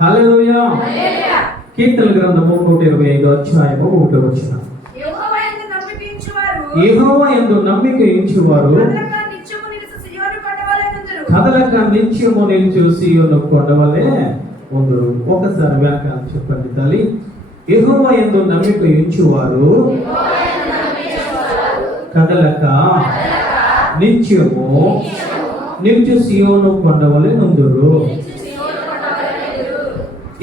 హల్లెలూయా. కీర్తన గ్రంథము 125 అధ్యాయము 1 వచనం. యెహోవా యందు నమ్మిక ఉంచువారు కదలక నిత్యము నిలుచు సీయోను కొండవలె ఉందురు. ఒకసారి వ్యాఖ్యానం చెప్పండి తల్లి. యెహోవా యందు నమ్మిక ఉంచువారు కదలక నిత్యము నిలుచు సీయోను కొండవలె నుందురు.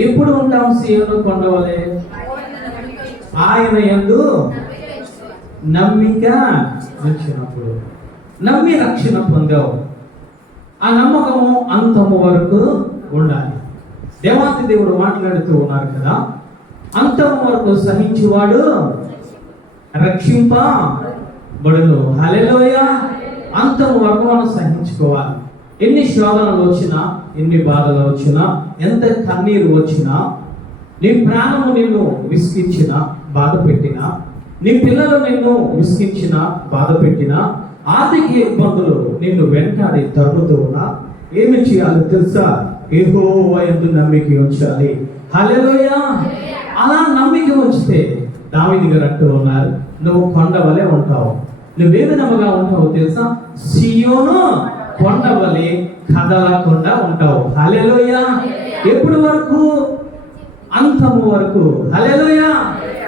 ఎప్పుడు ఉంటాం సీయోను కొండవలె? ఆయన యందు నమ్మిక ఉంచినప్పుడు. నమ్మి రక్షణ పొందావు, ఆ నమ్మకము అంతము వరకు ఉండాలి. దేవాతి దేవుడు మాట్లాడుతూ ఉన్నారు కదా, అంతము వరకు సహించువాడు రక్షింపబడును. హల్లెలూయా. అంతము వరకు మనం సహించుకోవాలి. ఎన్ని శోధనలు వచ్చినా, ఎన్ని బాధలు వచ్చినా, ఎంత కన్నీరు వచ్చినా, నీ ప్రాణము నిన్ను విసిగించినా, బాధ పెట్టినా, నీ పిల్లలు నిన్ను విసిగించినా, బాధ పెట్టినా, ఆర్థిక ఇబ్బందులు నిన్ను వెంటాడి తరుముతూ ఉన్నా, ఏమి చేయాలో తెలుసా? యెహోవా యందు నమ్మిక ఉంచాలి. హల్లెలూయా. అలా నమ్మిక ఉంచితే దావీదు గారు అంటూ ఉన్నారు, నువ్వు కొండవలే ఉంటావు. నువ్వే విధముగా ఉంటావు తెలుసా? సీయోను కొండవలే కదలకుండా ఉంటావు. హల్లెలూయా. ఎప్పటి వరకు? అంతము వరకు. హల్లెలూయా.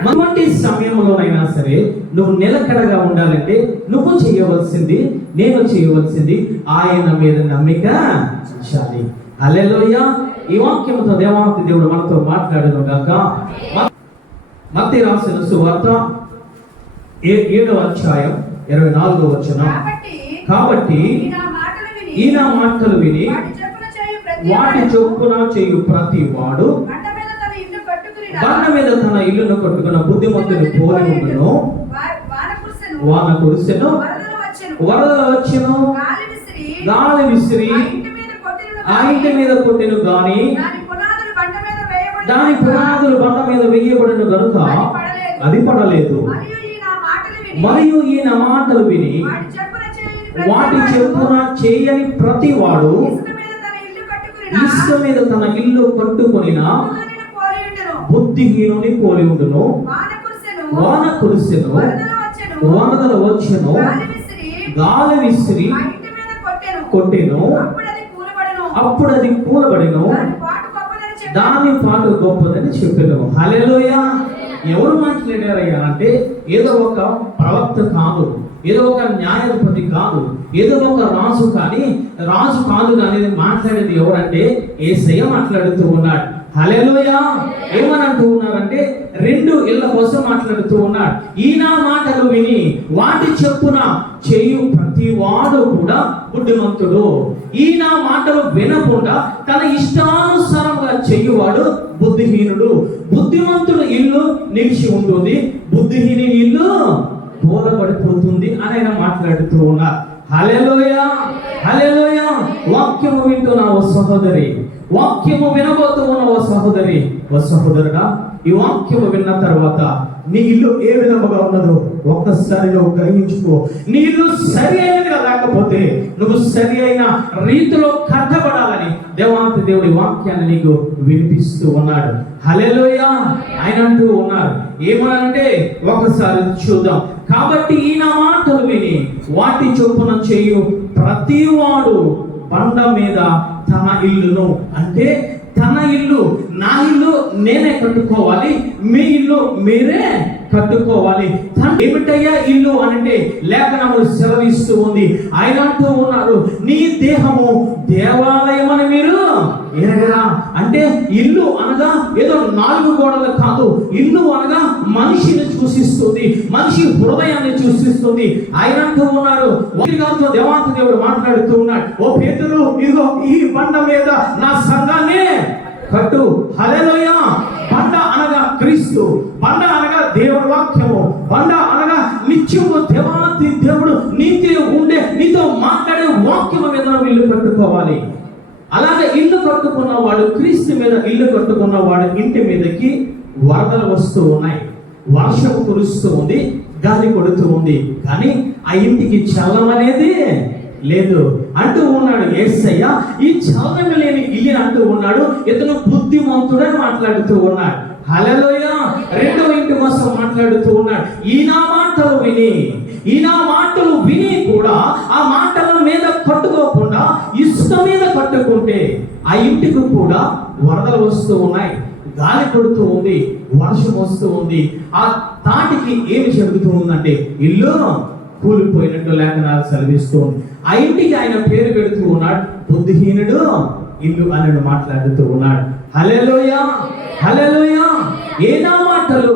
అటువంటి సమయంలోనైనా సరే నువ్వు నిలకడగా ఉండాలంటే నువ్వు చేయవలసింది, నేను చేయవలసింది, ఆయన మీద నమ్మిక ఉంచాలి. హల్లెలూయా. ఈ వాక్యంతో దేవాతి దేవుడు మనతో మాట్లాడను గాక. మత్తయి రాసిన సువార్త 7వ అధ్యాయం 24వ వచనం. కాబట్టి ఈయన మాటలు విని వాటి చొప్పున చేయు ప్రతి వాడు బండ మీద తన ఇల్లును కట్టుకున్న బుద్ధిమంతుని పోలి ఉండును. వాన కురిసెను, వరదలు వచ్చెను, గాలి విసిరి ఆ ఇంటి మీద కొట్టెను గాని దాని పునాదులు బండ మీద వేయబడిన గనుక అది పడలేదు. మరియు ఈయన మాటలు విని వాటి చెప్పున చేయని ప్రతి వాడు ఇసుక మీద తన ఇల్లు కట్టుకొనిన బుద్ధిహీనుని పోలి ఉండును. వాన కురిసెను, వరదలు వచ్చెను, గాలి విసిరి కొట్టెను, అప్పుడు అది కూలబడెను, దాని పాటు గొప్పదని చెప్పెను. హల్లెలూయా. ఎవరు మాట్లాడారయ్యా అంటే ఏదో ఒక ప్రవక్త కాదు, ఏదో ఒక న్యాయాధిపతి కాదు, ఏదో ఒక రాజు కాదు కానీ మాట్లాడేది ఎవరంటే యేసయ్య మాట్లాడుతూ ఉన్నాడు. హల్లెలూయా. ఏమని అంటూ ఉన్నారంటే 2 ఇళ్ల కోసం మాట్లాడుతూ ఉన్నాడు. ఈయన మాటలు విని వాటి చెప్పున చేయు ప్రతి వాడు కూడా బుద్ధిమంతుడు. ఈయన మాటలు వినకుండా తన ఇష్టానుసారంగా చేయువాడు బుద్ధిహీనుడు. బుద్ధిమంతుడు ఇల్లు నిలిచి ఉంటుంది, బుద్ధిహీని ఇల్లు కూలబడిపోతుంది అని ఆయన మాట్లాడుతూ ఉన్నారు. హల్లెలూయా. హల్లెలూయా. వాక్యము వింటున్నా ఓ సహోదరి, వాక్యము వినబోతూ ఉన్న ఓ సహోదరి, ఓ సహోదరుడా, ఈ వాక్యము విన్న తర్వాత నీ ఇల్లు ఏ విధముగా ఉన్నదో ఒక్కసారి నువ్వు గ్రహించుకో. నీ ఇల్లు సరి అయినదిగా లేకపోతే నువ్వు సరి అయిన రీతిలో కట్టబడాలని దేవాంత దేవుడి వాక్యాన్ని నీకు వినిపిస్తూ ఉన్నాడు. హల్లెలూయా. ఆయన అంటూ ఉన్నారు ఏమనంటే, ఒకసారి చూద్దాం. కాబట్టి ఈయన మాటలు విని వాటి చొప్పున చేయు ప్రతి వాడు బండ మీద తన ఇల్లును, అంటే తన ఇల్లు, నా ఇల్లు నేనే కట్టుకోవాలి, మీ ఇల్లు మీరే కట్టుకోవాలి. ఏమిటయ్యా ఇల్లు అంటే లేఖనము సెలవిస్తూ ఉంది. ఆయన అంటూ ఉన్నారు, నీ దేహము దేవాలయం అని మీరు ఎరగరా. అంటే ఇల్లు అనగా ఏదో 4 గోడలు కాదు. ఇల్లు అనగా మనిషిని సూచిస్తుంది, మనిషి హృదయాన్ని సూచిస్తుంది. ఆయన అంటూ ఉన్నారు, దేవాంత దేవుడు మాట్లాడుతూ ఉన్నాడు, ఓ పేతురు, ఇదిగో ఈ బండ మీద నా సంఘాన్ని కట్టు. హల్లెలూయా. బండ అనగా క్రీస్తు, బండ అనగా దేవుడి వాక్యము, బండ అనగా నిత్యము దేవాతి దేవుడు నీతో మాట్లాడే వాక్యము మీద ఇల్లు కట్టుకోవాలి. అలాగే ఇల్లు కట్టుకున్నవాడు, క్రీస్తు మీద ఇల్లు కట్టుకున్నవాడు ఇంటి మీదకి వరదలు వస్తూ ఉన్నాయి, వర్షం కురుస్తూ ఉంది, గాలి కొడుతూ ఉంది, కానీ ఆ ఇంటికి చల్లమనేది లేదు. అంటూ ఉన్నాడు యేసయ్య. ఈ చలనము లేని ఇల్లుని అంటూ ఉన్నాడు ఇతను బుద్ధిమంతుడని మాట్లాడుతూ ఉన్నాడు. హల్లెలూయా. రెండో ఇంటి కోసం మాట్లాడుతూ ఉన్నాడు. ఈ నా మాటలు విని కూడా ఆ మాటల మీద కట్టుకోకుండా ఇసుక మీద కట్టుకుంటే ఆ ఇంటికి కూడా వరదలు వస్తూ ఉన్నాయి, గాలి కొడుతూ ఉంది, వర్షం వస్తూ ఉంది. ఆ తాటికి ఏమి జరుగుతూ ఉందంటే ఇల్లు కూలిపోయినట్టు లేఖనాలు సెలవిస్తూ ఉంది. ఆ ఇంటికి ఆయన పేరు పెడుతూ ఉన్నాడు బుద్ధిహీనుడు ఇల్లు అని మాట్లాడుతూ ఉన్నాడు. హల్లెలూయా, హల్లెలూయా. ఏ నా మాటలు?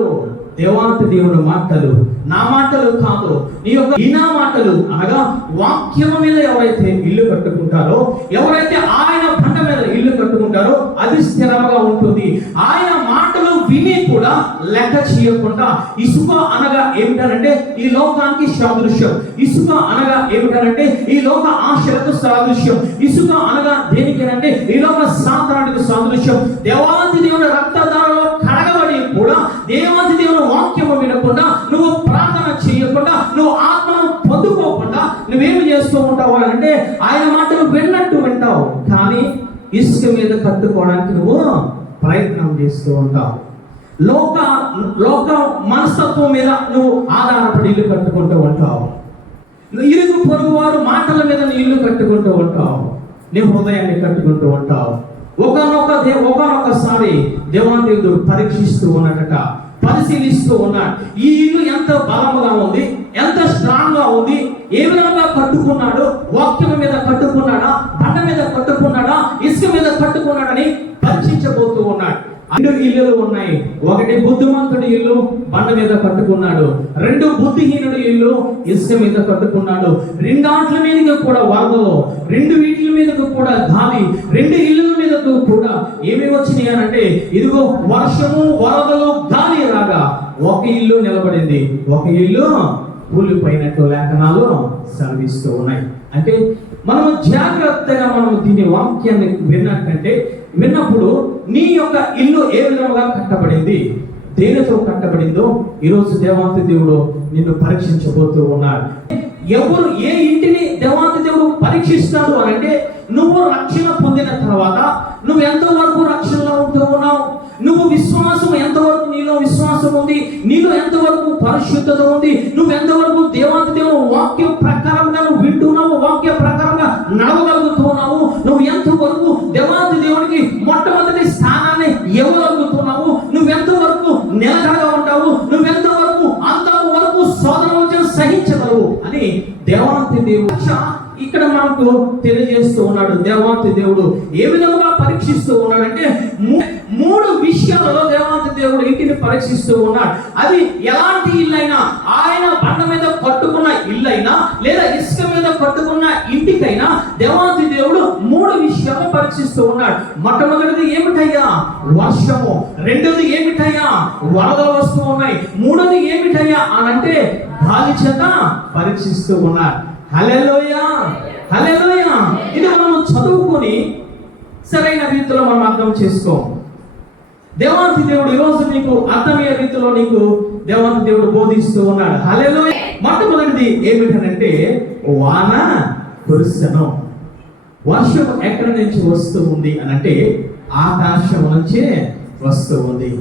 దేవాంత దేవుని మాటలు, నా మాటలు కాదు. నీ యొక్క ఈ నా మాటలు అనగా వాక్యము మీద ఎవరైతే ఇల్లు కట్టుకుంటారో, ఎవరైతే ఆయన బండ మీద ఇల్లు కట్టుకుంటారో అది స్థిరంగా ఉంటుంది. ఆయన మాటలు విని కూడా లెక్క చేయకుండా. ఇసుక అనగా ఏమిటనంటే ఈ లోకానికి సాదృశ్యం. ఇసుక అనగా ఏమిటనంటే ఈ లోక ఆశలకు సాదృశ్యం. ఇసుక అనగా దేనికేనంటే ఈ లోక సాతానికి సాదృశ్యం. దేవాంతి దేవుని రక్తధారలో కడగబడి కూడా దేవాంతి దేవుని వాక్యము వినకుండా, నువ్వు ప్రార్థన చేయకుండా, నువ్వు ఆత్మను పొందుకోకుండా నువ్వేమి చేస్తూ ఉంటావు అంటే ఆయన మాటలు విన్నట్టు వింటావు, కానీ ఇసుక మీద కట్టుకోవడానికి నువ్వు ప్రయత్నం చేస్తూ ఉంటావు. లోక మనస్తత్వం మీద నువ్వు ఆధారపడి ఇల్లు కట్టుకుంటూ ఉంటావు. ఇరుగు పొరుగు వారు మాటల మీద నీ ఇల్లు కట్టుకుంటూ ఉంటావు. నీ హృదయాన్ని కట్టుకుంటూ ఉంటావు. ఒకనొకసారి దేవాదేవుడు పరీక్షిస్తూ ఉన్నట, పరిశీలిస్తూ ఉన్నాడు. ఈ ఇల్లు ఎంత బలముగా ఉంది, ఎంత స్ట్రాంగ్ గా ఉంది, ఏ విధంగా కట్టుకున్నాడు, వాక్యం మీద కట్టుకున్నాడా, బండ మీద కట్టుకున్నాడా, ఇసుక మీద కట్టుకున్నాడని పరీక్షించబోతూ ఉన్నాడు. 2 ఇల్లులు ఉన్నాయి. ఒకటి బుద్ధిమంతుడి ఇల్లు బండ మీద కట్టుకున్నాడు, 2 బుద్ధిహీనుడి ఇల్లు ఇసుక మీద కట్టుకున్నాడు. 2 ఆట్ల మీదకి కూడా వరదలు, 2 వీట్ల మీదకు కూడా గాలి, 2 ఇల్లుల మీదకు కూడా ఏమి వచ్చినాయి అంటే ఇదిగో వర్షము, వరదలు, గాలి రాగా ఒక ఇల్లు నిలబడింది, ఒక ఇల్లు కూలిపోయినట్టు లేఖనాలు సెలవిస్తూ ఉన్నాయి. అంటే మనము జాగ్రత్తగా మనం దీని వాక్యాన్ని విన్నప్పుడు నీ యొక్క ఇల్లు ఏ విధంగా కట్టబడింది, దేనితో కట్టబడిందో ఈరోజు దేవాంతి దేవుడు నిన్ను పరీక్షించబోతూ ఉన్నాడు. ఎవరు ఏ ఇంటిని దేవాంతి దేవుడు పరీక్షిస్తాడు అని అంటే నువ్వు రక్షణ పొందిన తర్వాత నువ్వు ఎంతవరకు రక్షణలో ఉంటూ ఉన్నావు, నువ్వు విశ్వాసం ఎంతవరకు నీలో విశ్వాసం ఉంది, నీలో ఎంతవరకు పరిశుద్ధత ఉంది, నువ్వు ఎంతవరకు దేవాంతి దేవుడు వాక్యం ప్రకారంగా నువ్వు వింటున్నావు, వాక్య ప్రకారంగా నడవగలుగుతున్నావు, నువ్వు ఎంతవరకు దేవాంతి దేవుడికి మొట్టమొదటి స్థానాన్ని ఇవ్వగలుగుతున్నావు, నువ్వెంతవరకు నిలకడగా ఉంటావు, నువ్వెంతవరకు అంతవరకు శోధన సహించగలవు అని దేవాంతి దేవుడు ఇక్కడ మనకు తెలియజేస్తూ ఉన్నాడు. దేవాంతి దేవుడు ఏ విధంగా పరీక్షిస్తూ ఉన్నాడంటే 3 విషయాలలో దేవాంతి దేవుడు ఇంటిని పరీక్షిస్తూ ఉన్నాడు. అది ఎలాంటి ఇల్లైనా, ఆయన బండ మీద కట్టుకున్న ఇల్లైనా లేదా ఇసుక మీద కట్టుకున్న ఇంటికైనా దేవాంతి దేవుడు 3 విషయాలు పరీక్షిస్తూ ఉన్నాడు. మొట్టమొదటిది ఏమిటయ్యా? వర్షము. రెండోది ఏమిటయ్యా? వరదలు వస్తూ ఉన్నాయి. మూడోది ఏమిటయ్యా అనంటే గాలి చేత పరీక్షిస్తూ ఉన్నారు. హల్లెలూయా, హల్లెలూయా. ఇది మనం చదువుకొని సరైన రీతిలో మనం అర్థం చేసుకోం. దేవాంతి దేవుడు ఈరోజు నీకు అర్థమయ్యే రీతిలో నీకు దేవాంతి దేవుడు బోధిస్తూ ఉన్నాడు. హల్లెలూయా. మొట్టమొదటిది ఏమిటనంటే వాన కురుసెను. వర్షం ఎక్కడి నుంచి వస్తూ ఉంది అనంటే ఆకాశం నుంచే వస్తూ ఉంది.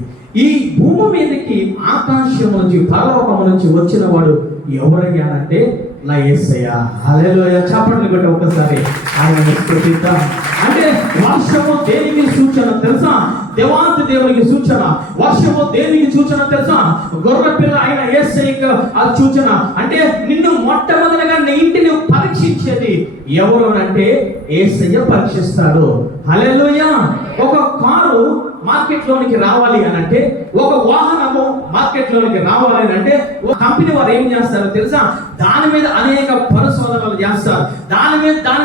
ఈ భూమి మీదకి ఆకాశం నుంచి, పరలోకం నుంచి వచ్చిన వాడు ఎవరయ్యానంటే నా యేసయ్య. హల్లెలూయా. చప్పట్లు కొట్టి ఒకసారి ఆయనను స్తుతిద్దాం. అంటే వర్షము దేనికి సూచన తెలుసా? దేవాంతి దేవునికి సూచన. వర్షము దేనికి సూచన తెలుసా? గొర్రె పిల్ల అయిన యేసయ్యకు ఆ సూచన. అంటే నిన్ను మొట్టమొదటిగా నీ ఇంటిని పరీక్షించేది ఎవరు అంటే యేసయ్య పరీక్షిస్తాడు. హల్లెలూయా. ఒక కారు మార్కెట్ లోనికి రావాలి అని అంటే, ఒక వాహనము మార్కెట్ లోనికి రావాలి అని అంటే ఒక కంపెనీ వారు ఏం చేస్తారో తెలుసా? దాని మీద అనేక పరిశోధనలు చేస్తారు, దాని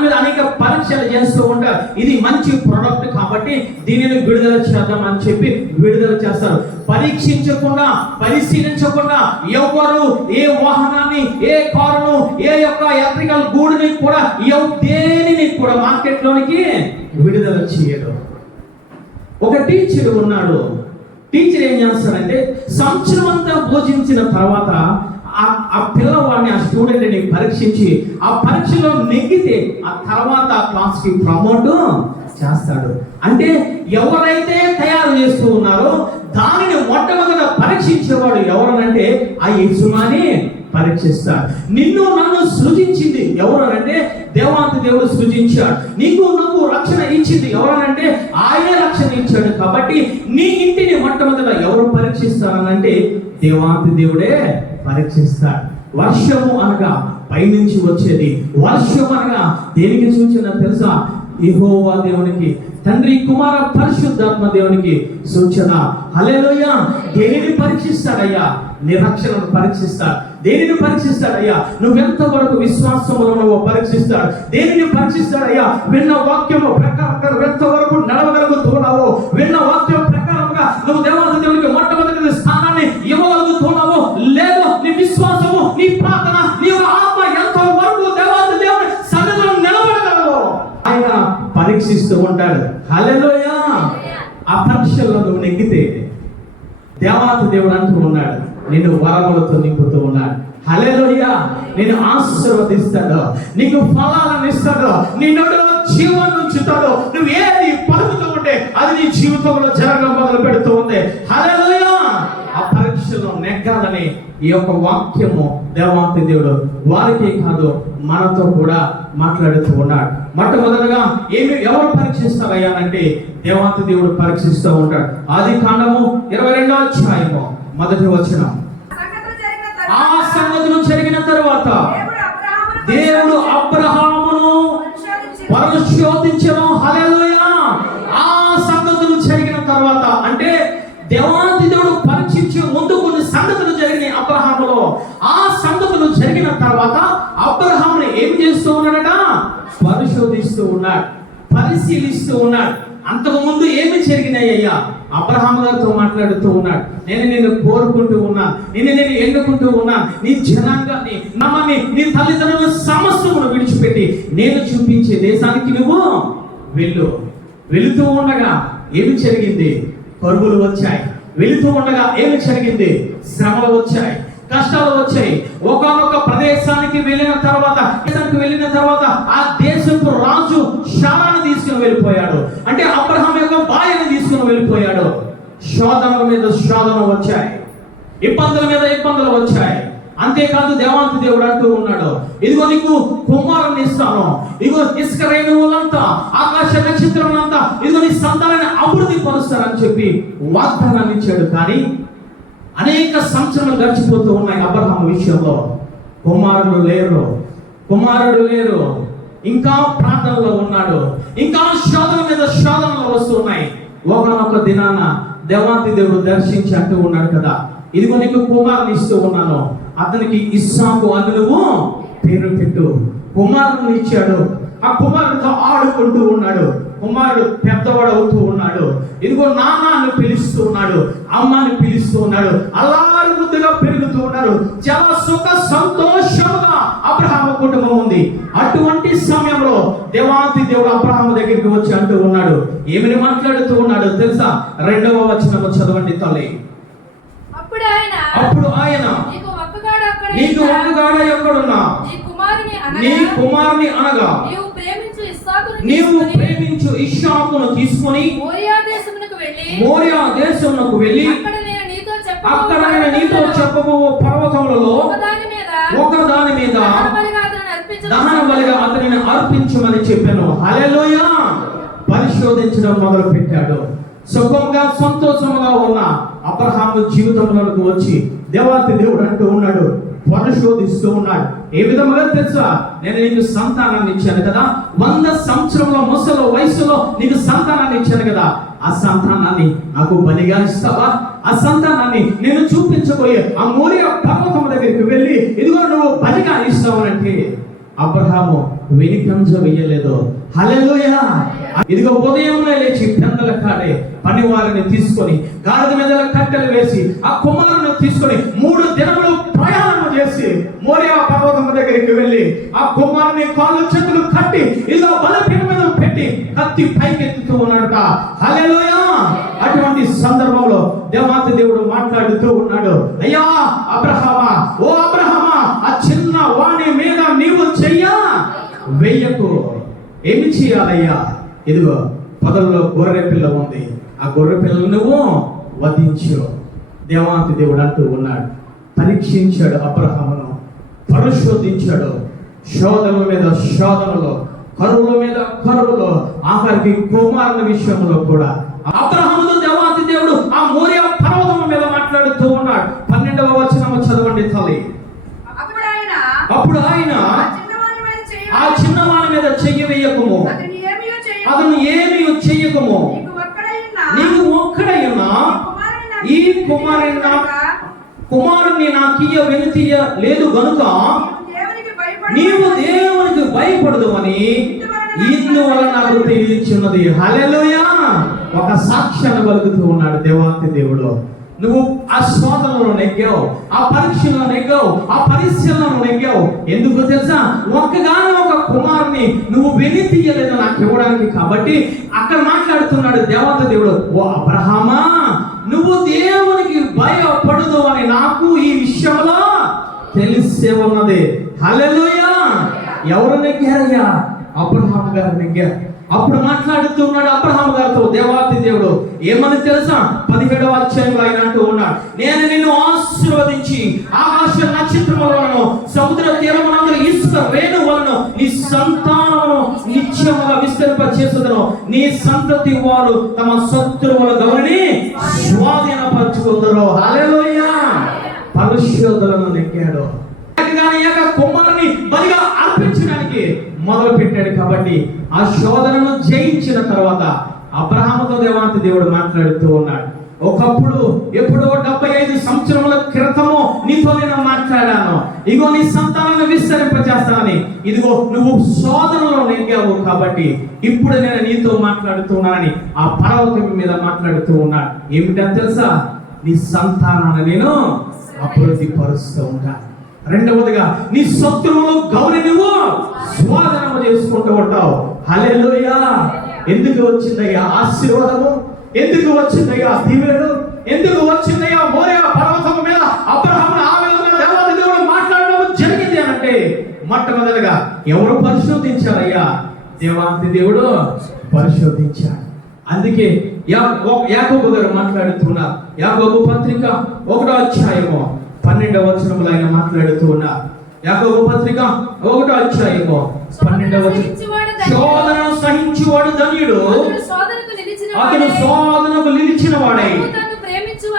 మీద అనేక పరీక్షలు చేస్తూ ఉంటారు. ఇది మంచి ప్రొడక్ట్ కాబట్టి దీనిని విడుదల చేద్దాం అని చెప్పి విడుదల చేస్తారు. పరీక్షించకుండా, పరిశీలించకుండా ఎవరు ఏ వాహనాన్ని, ఏ కారును, ఏ యొక్క ఎలక్ట్రికల్ గూడుని కూడా దేనిని కూడా మార్కెట్ లోనికి విడుదల చేయరు. ఒక టీచర్ ఉన్నాడు. టీచర్ ఏం చేస్తాడంటే సంవత్సరం అంతా భోజించిన తర్వాత ఆ పిల్లవాడిని, ఆ స్టూడెంట్ని పరీక్షించి ఆ పరీక్షలో నెగ్గితే ఆ తర్వాత క్లాస్ కి ప్రమోట్ చేస్తాడు. అంటే ఎవరైతే తయారు చేస్తూ ఉన్నారో దానిని మొట్టమొదట పరీక్షించేవాడు ఎవరనంటే ఆ యజమాని పరీక్షిస్తాడు. నిన్ను నన్ను సృజించింది ఎవరనంటే దేవాంతి దేవుడు సృజించాడు. నీకు నాకు రక్షణ ఇచ్చింది ఎవరనంటే ఆయనే రక్షణ ఇచ్చాడు. కాబట్టి నీ ఇంటిని మొట్టమొదట ఎవరు పరీక్షిస్తారనంటే దేవాంతి దేవుడే పరీక్షిస్తాడు. వర్షము అనగా పైనుంచి వచ్చేది. వర్షం అనగా దేనికి సూచన తెలుసా? యెహోవా దేవునికి, తండ్రి కుమార పరిశుద్ధాత్మ దేవునికి సూచన. హల్లెలూయా. దేనిని పరీక్షిస్తాడయ్యా? నీ రక్షణను పరీక్షిస్తాడు. దేనిని పరీక్షిస్తాడయ్యా? నువ్వెంత వరకు విశ్వాసములో నువ్వు పరీక్షిస్తాడు. దేనిని పరీక్షిస్తాడయ్యా? విన్న వాక్యము ప్రకారంగా ఎంత వరకు నడవగలుగుతున్నావో, విన్న వాక్యం ప్రకారంగా నువ్వు దేవాది దేవునికి మొట్టమొదటి స్థానాన్ని ఇవ్వగలుగుతున్నావో లేదో, నీ విశ్వాసము, నీ ప్రార్థన, నీ ఆత్మ ఎంత వరకు దేవాది దేవుని సన్నిధిలో నిలబడగలవో ఆయన పరీక్షిస్తూ ఉంటాడు. హల్లెలూయా. ఆ పరీక్షల్లో నువ్వు నెగ్గితే దేవాతి దేవుడు అంటూ ఉన్నాడు, నిన్ను వరములతో నింపుతూ ఉన్నాడు. హల్లెలూయా. నిన్ను ఆశీర్వదిస్తాడు, నీకు ఫలాలను ఇస్తాడు, నీ నోటిలో జీవాన్ని ఉంచుతాడు. నువ్వు ఏది పలుకుతూ ఉంటే అది నీ జీవితంలో జరగడం మొదలు పెడుతూ ఉంది. హల్లెలూయా. ఆ పరీక్షలో నెగ్గాలని ఈ యొక్క వాక్యము దేవాంతి దేవుడు వారికి కాదు మనతో కూడా మాట్లాడుతూ ఉన్నాడు. మొట్టమొదటిగా ఎవరు పరీక్షిస్తారయ్యా అంటే దేవాంతి దేవుడు పరీక్షిస్తూ ఉంటాడు. ఆది కాండము 22వ అధ్యాయము 1వ వచనం. ఆ సంగతులు జరిగిన తరువాత దేవుడు అబ్రహామును పరిశోధించెను. హల్లెలూయా. ఆ సంగతులు జరిగిన తర్వాత అంటే దేవాంతి దేవుడు పరీక్షించే ముందు కొన్ని సంగతులు జరిగినాయి అబ్రహాములో. ఆ సంగతులు జరిగిన తర్వాత అబ్రహాముని ఏం చేస్తూ ఉన్నాడట? పరిశోధిస్తూ ఉన్నాడు, పరిశీలిస్తూ ఉన్నాడు. అంతకు ముందు ఏమి జరిగినాయ్యా? అబ్రహాము గారితో మాట్లాడుతూ ఉన్నాడు. నేను కోరుకుంటూ ఉన్నా, నేను ఎన్నుకుంటూ ఉన్నా, నీ జనాంగాన్ని, నమ్మని, నీ తల్లిదండ్రుల సమస్యను విడిచిపెట్టి నేను చూపించే దేశానికి నువ్వు వెళుతూ ఉండగా ఏమి జరిగింది? కరువులు వచ్చాయి. వెళుతూ ఉండగా ఏమి జరిగింది? శ్రమలు వచ్చాయి, కష్టాలు వచ్చాయి. ఒక్కొక్క ప్రదేశానికి వెళ్ళిన తర్వాత ఆ దేశపు రాజు శారాన్ని తీసుకుని వెళ్ళిపోయాడు. అంటే అబ్రహాం యొక్క భార్యను తీసుకుని వెళ్ళిపోయాడు. శోధనల మీద శోధన వచ్చాయి, ఇబ్బందుల మీద ఇబ్బందులు వచ్చాయి. అంతేకాదు దేవాంతి దేవుడు అంటూ ఉన్నాడు, ఇదిగో నీకు కుమారుని ఇస్తాను, ఇదిగో ఇసుక రేణువులంతా, ఆకాశ నక్షత్రములంతా, ఇదిగో నీ సంతానాన్ని అభివృద్ధి పరుస్తారని చెప్పి వాగ్దానాన్ని ఇచ్చాడు. కానీ అనేక సంవత్సరాలు గడిచిపోతూ ఉన్నాయి. అబ్రహాం విషయంలో కుమారుడు లేరు, ఇంకా ప్రార్థనలో ఉన్నాడు, ఇంకా శోధన మీద శోధనలు వస్తున్నాయి. ఒకనొక దినాన దేవాంతి దేవుడు దర్శించి అంటూ ఉన్నాడు కదా, ఇదిగో నీకు కుమారుని ఇస్తూ ఉన్నాను, అతనికి ఇస్సాకు అని నువ్వు పేరు పెట్టు. కుమారుని ఇచ్చాడు. ఆ కుమారుడితో ఆడుకుంటూ ఉన్నాడు. కుమారుడు పెద్దవాడు అవుతూ ఉన్నాడు. ఇదిగో నాన్న అని పిలుస్తూ ఉన్నాడు, అమ్మని పిలుస్తూ ఉన్నాడు. అల్లారు ముద్దుగా పెరుగుతూ ఉన్నారు. చాలా సుఖ సంతోషంగా అబ్రహాము కుటుంబం ఉంది. అటువంటి సమయంలో దేవాంతి దేవుడు అబ్రహాము దగ్గరికి వచ్చి అంటూ ఉన్నాడు, ఏమని మాట్లాడుతూ ఉన్నాడు తెలుసా? 2వ వచనం చదవండి తల్లి. అప్పుడు ఆయన నీకు ఒక్కగాడ ఎక్కడున్నా నీ కుమారుని అనగా నీవు ప్రేమించు ఇస్సాకును తీసుకొని మోరియా దేశమునకు వెళ్ళి అక్కడ నేను నీతో చెప్పబో పర్వతములలో ఒకదాని మీద దహన బలిగా అతనిని అర్పించమని చెప్పాను. హల్లెలూయా. పరిశోధించడం మొదలు పెట్టాడు. సుఖంగా సంతోషంగా ఉన్న అబ్రహాము జీవితంలోకి వచ్చి దేవాతి దేవుడు అంటూ ఉన్నాడు, పరిశోధిస్తూ ఉన్నాడు. ఏ విధముగా తెలుసా? నేను నీకు సంతానాన్ని ఇచ్చాను కదా, 100 సంవత్సరముల ముసలి వయసులో నీకు సంతానాన్ని ఇచ్చాను కదా, ఆ సంతానాన్ని నాకు బలిగా ఇస్తావా? ఆ సంతానాన్ని నేను చూపించబోయే ఆ మోరియా పర్వతం దగ్గరికి వెళ్ళి ఇదిగో నువ్వు బలిగా ఇస్తావనంటే అబ్రహాము వెనుకంజ వేయలేదు. హల్లెలూయా. ఇదిగో ఉదయంలో లేచి పెందల కాడే పని వారిని తీసుకొని గాడిద మీద కట్టెలు వేసి ఆ కుమారుని తీసుకొని 3 దినములు ప్రయాణం చేసి మోరియా పర్వతం దగ్గరికి వెళ్ళి ఆ కుమారుని కాళ్ళు చేతులు కట్టి ఇదిగో బలిపీఠం మీద పెట్టి కత్తి పైకెత్తుతూ ఉన్నాడట. హల్లెలూయా. అటువంటి సందర్భంలో దేవాతి దేవుడు మాట్లాడుతూ ఉన్నాడు, అయ్యా అబ్రహామా, ఓ అబ్రహాం, వెయ్యకు. ఏమి చేయాలయ్యా? ఇదిగో పొదల్లో గొర్రె పిల్ల ఉంది, ఆ గొర్రె పిల్లను నువ్వు వధించు. దేవాతి దేవుడు అంటూ ఉన్నాడు. పరీక్షించాడు అబ్రహామును, పరిశోధించాడు. శోధనల మీద శోధనలు, కరువుల మీద కరువులు, ఆఖరికి కుమారుని విషయంలో కూడా అబ్రహాముతో దేవాతి దేవుడు ఆ మోరియా పర్వతం మీద మాట్లాడుతూ ఉన్నాడు. 12వ వచనం చదవండి తల్లి. అప్పుడు ఆయన ఆ చిన్నవాని మీద చెయ్యి వేయకము, అతను ఏమీ చెయ్యకము, నీవు ఒక్కడైనా ఈ కుమారుని నాకియ్య వెనుతీయ లేదు గనుక నీవు దేవునికి భయపడదు అని ఇందువల్ల నాకు తెలియచున్నది. హల్లెలూయా. ఒక సాక్ష్యాన్ని పలుకుతూ ఉన్నాడు దేవాతి దేవుడు. నువ్వు ఆ శోధనలో నెగ్గావు, ఆ పరీక్షలో నెగ్గావు, ఆ పరిశీలనలో నెగ్గావు. ఎందుకు తెలుసా? ఒక్కగానో ఒక కుమారుని నువ్వు వెనుతీయలేదు నాకు ఇవ్వడానికి. కాబట్టి అక్కడ మాట్లాడుతున్నాడు దేవాతి దేవుడు, ఓ అబ్రహామా, నువ్వు దేవునికి భయపడదు అని నాకు ఈ విషయంలో తెలిసే ఉన్నది. హల్లెలూయా. ఎవరు నెగ్గారయ్యా? అబ్రహాము గారు నెగ్గారు. అప్పుడు మాట్లాడుతున్నాడు అబ్రహాము గారితో దేవాతి దేవుడు. ఏమని తెలుసా? 17వ అధ్యాయంలో ఆయన అంటూ ఉన్నాడు, నేను నిన్ను ఆశీర్వదించి ఆకాశ నక్షత్రములను సముద్ర తీరమునందు ఇసుక రేణువులను నీ సంతానమును నిత్యముగా విస్తరింపచేసేదను. నీ సంతతి వారు తమ శత్రువుల గౌరిని స్వాధీనపరచుకుందరు. హల్లెలూయా. పరిశోధనను నెగ్గాడు. కుమారుని బలిగా అర్పించడానికి మొదలు పెట్టాడు. కాబట్టి ఆ శోధనను జయించిన తర్వాత అబ్రహాముతో దేవాతి దేవుడు మాట్లాడుతూ ఉన్నాడు. ఒకప్పుడు ఎప్పుడో 75 సంవత్సరముల క్రితము నీతో నేను మాట్లాడాను, ఇగో నీ సంతానాన్ని విస్తరింపజేస్తానని. ఇదిగో నువ్వు శోధనలో నెగ్గావు కాబట్టి ఇప్పుడు నేను నీతో మాట్లాడుతున్నానని ఆ పర్వతం మీద మాట్లాడుతూ ఉన్నాడు. ఏమిటని తెలుసా? నీ సంతానాన్ని నేను అభివృద్ధి పరుస్తూ ఉంటాను. రెండవదిగా నీ శత్రువులు గౌరి నువ్వు స్వాధీనము చేసుకుంటూ ఉంటావు. హల్లెలూయా. ఎందుకు వచ్చిందయ్యా ఆశీర్వాదము? ఎందుకు వచ్చిందయ్యా దీవెనలు? ఎందుకు వచ్చిందయ్యా మోరియా పర్వతం మీద అబ్రహామును ఆ విధంగా దేవాతి దేవుడు మాట్లాడడం జరిగింది అంటే మొట్టమొదటిగా ఎవరు పరిశోధించారయ్యా? దేవాతి దేవుడు పరిశోధించాడు. అందుకే యాకోబు గారు మాట్లాడుతున్నారు. యాకోబు పత్రిక 1వ అధ్యాయము 12వ వచనంలో ఆయన మాట్లాడుతూ ఉన్నారు. యాకోబు పత్రిక 1వ అధ్యాయము 12వ వచనం, శోధనను సహించువాడు ధన్యుడు, అతను శోధనకు నిలిచిన వాడై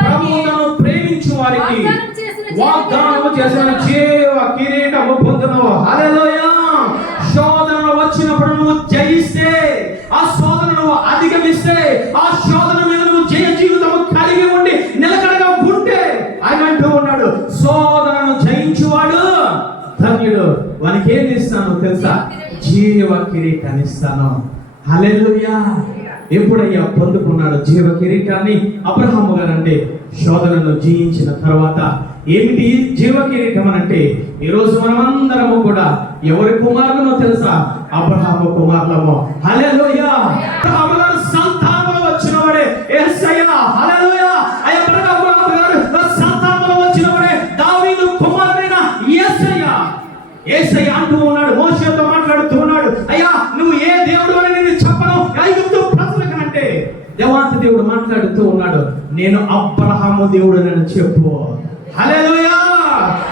ప్రభువును ప్రేమించు వారికి వాగ్దానము చేసిన జీవ కిరీటము పొందును. హల్లెలూయా. శోధన వచ్చినప్పుడు నువ్వు జయిస్తే, ఆ శోధన నువ్వు అధిగమిస్తే, ఆ శోధన మీద నువ్వు జయ జీవితం కలిగి ఉండి నిలకడగా ఉంటే ఆయన అంటూ ఉన్నాడు, శోధనను జయించువాడు ధన్యుడు, వానికి ఏం ఇస్తాను తెలుసా? జీవ కిరీటాన్ని ఇస్తాను. హల్లెలూయా. ఎప్పుడయ్యా పొందుకున్నాడు జీవ కిరీటాన్ని? అబ్రహాము గారంటే శోధనను జయించిన తర్వాత ఏమిటి జీవ కిరీటం అంటే, ఈరోజు మనమందరము కూడా ఎవరి కుమారులమో తెలుసా? అబ్రహాము కుమారులము. హల్లెలూయా. అబ్రహాము గారు సంతానంలో వచ్చిన వాడే యేసయ్య. హల్లెలూయా. అబ్రహాము గారు సంతానంలో వచ్చిన వాడే దావీదు కుమారుడైన యేసయ్య. యేసయ్య అంటూ ఉన్నాడు, మోషేతో మాట్లాడుతూ ఉన్నాడు, అయ్యా నువ్వు ఏ దేవుడు అని నేను చెప్పను ఐగుప్తు ప్రజలకు అంటే దేవాతి దేవుడు మాట్లాడుతూ ఉన్నాడు, నేను అబ్రహాము దేవుడు అని చెప్పు. హల్లెలూయా.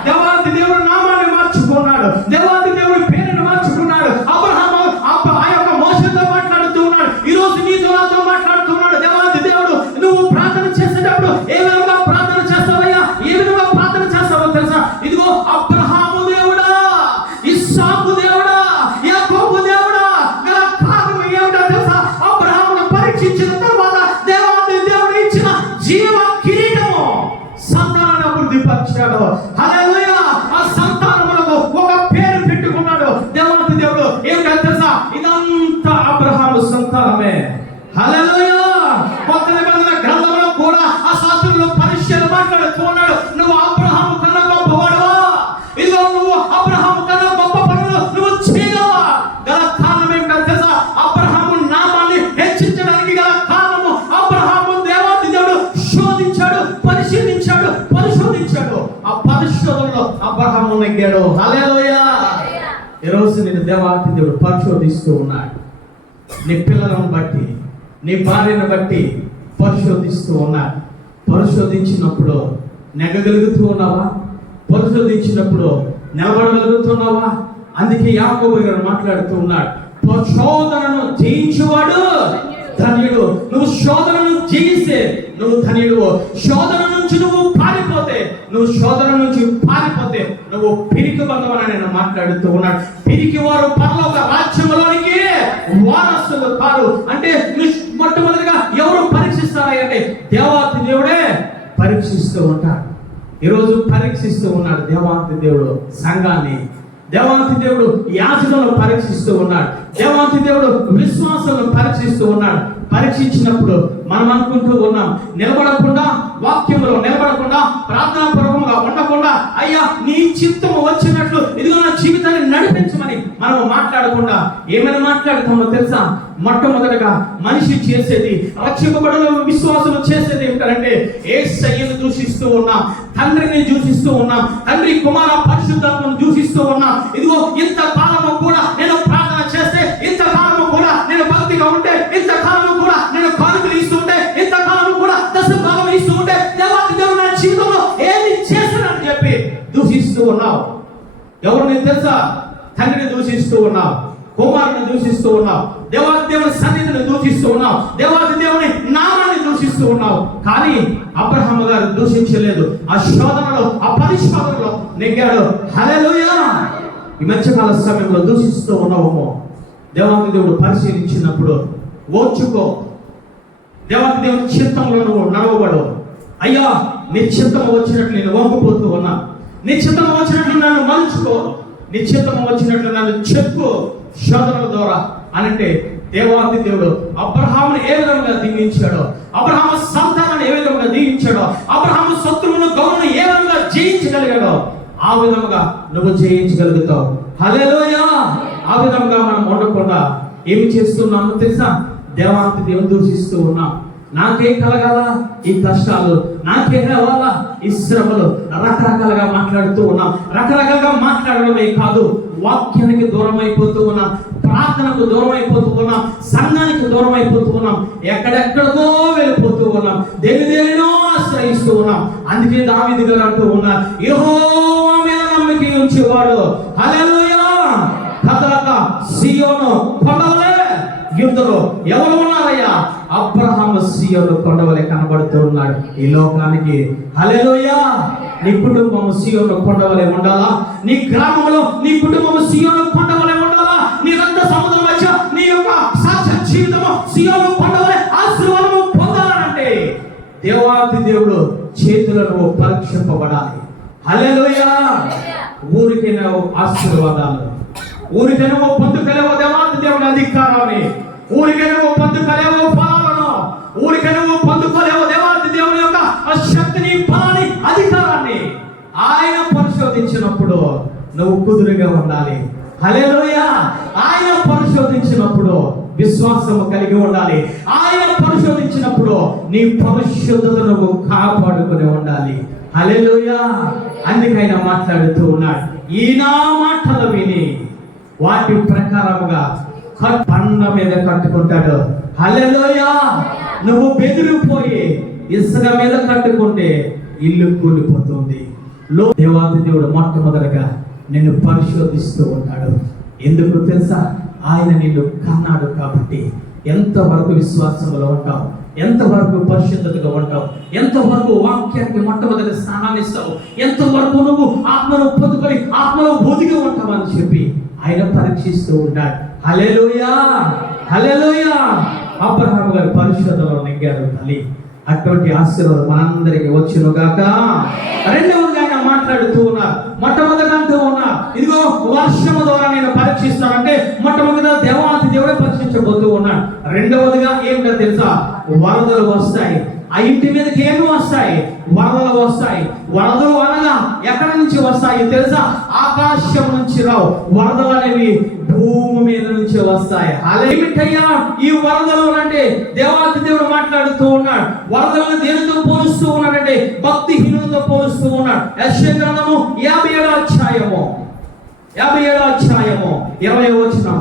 దేవాతి దేవుడు నామాన్ని మార్చుకున్నాడు, దేవాతి దేవుడు పేరును మార్చుకున్నాడు. అబ్రహాము ఆ యొక్క మోషేతో మాట్లాడుతూ ఉన్నాడు, ఈ రోజు నీతో నాతో మాట్లాడుతున్నాడు. దేవాతి దేవుడు నువ్వు ప్రార్థన చేసేటప్పుడు ఏ విధంగా ప్రార్థన చేస్తావయ్యా? ఏ విధంగా ప్రార్థన చేస్తావో తెలుసా? ఇదిగో అబ్రహాము దేవుడా, ఇస్సాకు దేవుడా, యాకోబు దేవుడా గల కారణం ఏమిటో తెలుసా? అబ్రహామును పరీక్షించిన తర్వాత దేవాతి దేవుడు ఇచ్చిన జీవ కిరీటము సంతానాన్ని అభివృద్ధి పరిచాడు. హల్లెలూయా. ఆ సంతానములకు ఒక పేరు పెట్టుకున్నాడు దేవాతి దేవుడు. ఏమిటో తెలుసా? ఇదంతా అబ్రహాము సంతానమే. హల్లెలూయా. కొత్త నిబంధన గ్రంథంలో కూడా ఆ శాస్త్రులు పరిశీలన మాట్లాడుతూ ఉన్నాడు, నువ్వు అబ్రహాము కన్నా గొప్పవాడువా? ఇదిగో నువ్వు అబ్రహాము కన్నా గొప్ప పనులు నువ్వు చేయగలవా? గల కారణం ఏమిటో తెలుసా? అబ్రహాము నామాన్ని హెచ్చించడానికి గల కారణము అబ్రహాము దేవాతి దేవుడు శోధించాడు, పరిశోధించాడు. ఆ పరిశోధనలో అబ్రహాము నెగ్గాడు. హల్లెలూయా. ఈరోజు నేను దేవాతి దేవుడు పరిశోధిస్తూ ఉన్నాడు. నీ పిల్లలను బట్టి, నీ భార్యను బట్టి పరిశోధిస్తూ ఉన్నాడు. పరిశోధించినప్పుడు నెగ్గగలుగుతూ ఉన్నావా? పరిశోధించినప్పుడు నిలబడగలుగుతున్నావా? అందుకే యాకోబు గారు మాట్లాడుతూ ఉన్నాడు, శోధనను జయించువాడు ధన్యుడు. నువ్వు శోధనను జయిస్తే నువ్వు ధన్యుడు. శోధన నుంచి నువ్వు పారిపోతే నువ్వు పిరికి బంధమని నేను మాట్లాడుతూ ఉన్నాడు. పిరికి వారు పరలోక రాజ్యములోనికి వారసులు కారు. అంటే మొట్టమొదటిగా ఎవరు పరీక్షిస్తారా అంటే దేవాతి దేవుడే పరీక్షిస్తూ ఉంటాడు. ఈరోజు పరీక్షిస్తూ ఉన్నాడు దేవాతి దేవుడు సంఘాన్ని. దేవాతి దేవుడు యాజకులను పరీక్షిస్తూ ఉన్నాడు. దేవాతి దేవుడు విశ్వాసాలను పరీక్షిస్తూ ఉన్నాడు. పరీక్షించినప్పుడు మనం అనుకుంటూ ఉన్నాం, నిలబడకుండా, వాక్యంలో నిలబడకుండా, ప్రార్థనాపూర్వకంగా ఉండకుండా, అయ్యా నీ చిత్తము వచ్చినట్లు ఇదిగో నా జీవితాన్ని నడిపించమని మనం మాట్లాడకుండా ఏమైనా మాట్లాడుతామో తెలుసా? మొట్టమొదటిగా మనిషి చేసేది, రక్షింపబడిన విశ్వాసం చేసేది ఏమిటంటే యేసయ్యను దూషిస్తూ ఉన్నాం, తండ్రిని దూషిస్తూ ఉన్నాం, తండ్రి కుమార పరిశుద్ధాత్మను దూషిస్తూ ఉన్నాం. ఇదిగో ఇంతకాలము కూడా నేను ప్రార్థన చేస్తే, ఇంతకాలము కూడా నేను భక్తిగా ఉంటే, ఇంతకాలము కూడా నేను కానుకలు ఇస్తూ ఉంటే, ఇంతకాలము కూడా దశభాగం ఇస్తూ ఉంటే దేవాతి దేవుడు నా జీవితంలో ఏమి చేశానని చెప్పి దూషిస్తూ ఉన్నావు. ఎవరిని తెలుసా? తండ్రిని దూషిస్తూ ఉన్నావు, కుమారుని దూషిస్తూ ఉన్నావు, దేవాతి దేవుని సన్నిధిని దూషిస్తూ ఉన్నావు, దేవాతి దేవుని నామాన్ని దూషిస్తూ ఉన్నావు. కానీ అబ్రహాము గారు దూషించలేదు. ఆ శోధనలో, ఆ పరిశోధనలో నెగ్గాడు. హల్లెలూయా. ఈ మధ్యకాల సమయంలో దూషిస్తూ ఉన్నావేమో. దేవాతి దేవుడు పరిశీలించినప్పుడు ఓర్చుకో. దేవాతి దేవుని చిత్తంలో నువ్వు నడవబడు. అయ్యా నీ చిత్తము వచ్చినట్లు నేను వంగిపోతూ ఉన్నా, నీ చిత్తము వచ్చినట్లు నన్ను మలుచుకో, నీ చిత్తము వచ్చినట్లు నన్ను చెప్పు శోధనల ద్వారా అనంటే దేవాతి దేవుడు అబ్రహామును ఏ విధంగా దీవించాడో, అబ్రహాము సంతానాన్ని ఏ విధంగా దీవించాడో, అబ్రహాము శత్రువును గౌరవం ఏ విధంగా జయించగలిగాడో ఆ విధంగా నువ్వు జయించగలుగుతావు. హల్లెలూయా. ఆ విధంగా మనం ఉండకుండా ఏమి చేస్తున్నామో తెలుసా? దేవాతి దేవుని దూషిస్తూ ఉన్నాం. నాకే కలగాల ఈ కష్టాలు, నాకే రావాలా ఈ శ్రమలు, రకరకాలుగా మాట్లాడుతూ ఉన్నాం. రకరకాలుగా మాట్లాడడమే కాదు, వాక్యానికి దూరం అయిపోతూ ఉన్నాం, ప్రార్థనకు దూరం అయిపోతూ ఉన్నాం, సంఘానికి దూరం అయిపోతూ ఉన్నాం, ఎక్కడెక్కడికో వెళ్ళిపోతూ ఉన్నాం, దేనినో ఆశ్రయిస్తూ ఉన్నాం. అందుకే దావీదు గారు అంటూ ఉన్నారు, యెహోవా మీద నమ్మిక ఉంచేవాడు హల్లెలూయా కదలక సీయోను కొండవలే యుద్ధలో ఎవరు ఉన్నారయ్యా? అబ్రహాము సీయోను కొండవలే కనబడుతూ ఉన్నాడు ఈ లోకానికి. హల్లెలూయా. నీ కుటుంబం సీయోను కొండవలే ఉండాలా? నీ గ్రామంలో నీ కుటుంబం సీయోను కొండవలే ఉండాలా? నీ రక్త సముద్రం వచ్చ నీ యొక్క సాక్ష్య జీవితము సీయోను కొండవలే ఆశీర్వాదము పొందాలంటే దేవాతి దేవుడు చేతులను పరీక్షింపబడాలి. హల్లెలూయా. ఊరికైనా ఆశీర్వాదాలు, ఊరికైనా పొందుకలేవో దేవాతి దేవుడి అధికారాన్ని, ఊరికైనా పొందుకలేవో ఫలాలను, ఊరికైనా పొందుకోలేవో దేవాతి దేవుని యొక్క శక్తిని, ఫలాన్ని, అధికారాన్ని ఆయన పరిశోధించినప్పుడు నువ్వు కుదురుగా ఉండాలి. హల్లెలూయా. ఆయన పరిశోధించినప్పుడు విశ్వాసము కలిగి ఉండాలి. ఆయన పరిశోధించినప్పుడు నీ పరిశుద్ధతను నువ్వు కాపాడుకుని ఉండాలి. హల్లెలూయా. అందుకే ఆయన మాట్లాడుతూ ఉన్నాడు, ఈ నా మాటలు విని వాటి ప్రకారముగా బండ మీద కట్టుకుంటాడు. హల్లెలూయా. నువ్వు బెదిరిపోయి ఇసుక మీద కట్టుకుంటే ఇల్లు కూలిపోతుంది. దేవాతి దేవుడు మొట్టమొదటిగా నిన్ను పరిశోధిస్తూ ఉంటాడు. ఎందుకు తెలుసా? ఆయన నిన్ను కన్నాడు కాబట్టి. ఎంతవరకు విశ్వాసంలో ఉంటావు, ఎంతవరకు పరిశుద్ధతగా ఉంటావు, ఎంతవరకు వాక్యానికి మొట్టమొదటి స్థానాన్ని ఇస్తావు, ఎంతవరకు నువ్వు ఆత్మను పొందుకొని ఆత్మలో బోధిగా ఉంటావు అని చెప్పి ఆయన పరీక్షిస్తూ ఉంటాడు. హల్లెలూయా. హల్లెలూయా. అబ్రహాము గారు పరిశుద్ధతలో నెగ్గారు తల్లి. అటువంటి ఆశీర్వాదం మనందరికి వచ్చును గాక. రెండవదిగా ఆయన మాట్లాడుతూ ఉన్నారు, మొట్టమొదటి అంటూ ఉన్నారు, ఇదిగో వర్షము ద్వారా నేను పరీక్షిస్తానంటే మొట్టమొదటిగా దేవాతి దేవుడే పరీక్షించబోతూ ఉన్నాడు. రెండవదిగా ఏమిటో తెలుసా? వరదలు వస్తాయి. ఆ ఇంటి మీదకి ఏమి వస్తాయి? వరదలు వస్తాయి. వరదలు అనగా ఎక్కడి నుంచి వస్తాయి తెలుసా? ఆకాశం నుంచి రావు. వరదలు అనేవి భూమి మీద నుంచి వస్తాయి. అలేమిటయ్యా ఈ వరదలు అంటే దేవాతి దేవుడు మాట్లాడుతూ ఉన్నాడు. వరదలను దేనితో పోలుస్తూ ఉన్నాడంటే భక్తిహీనులతో పోలుస్తూ ఉన్నాడు. యెషయా గ్రంథము 57వ అధ్యాయము 57వ అధ్యాయము 20వ వచనం.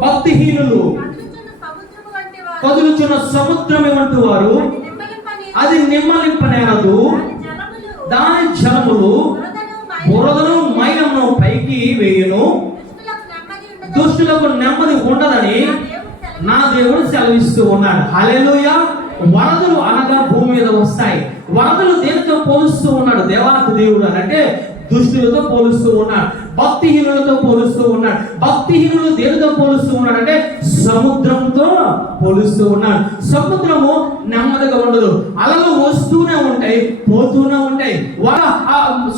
భక్తిహీనులు కదులుచున్న సముద్రము వంటి వారు, అది నిమ్మలింపనేరదు, దాని జలములు బురదను మైలమును పైకి వేయును, దుష్టులకు నెమ్మది ఉండదని నా దేవుడు సెలవిస్తూ ఉన్నాడు. హల్లెలూయా. వరదలు అనగా భూమి మీద వస్తాయి. వరదలు దేనితో పోలుస్తూ ఉన్నాడు దేవాతి దేవుడు అని అంటే దుష్టులతో పోలుస్తూ ఉన్నాడు, భక్తిహీనులతో పోలుస్తూ ఉన్నాడు. భక్తిహీనులు దేనితో పోలుస్తూ ఉన్నాడు అంటే సముద్రంతో పోలుస్తూ ఉన్నాడు. సముద్రము నెమ్మదిగా ఉండదు, అలలు వస్తూనే ఉంటాయి, పోతూనే ఉంటాయి.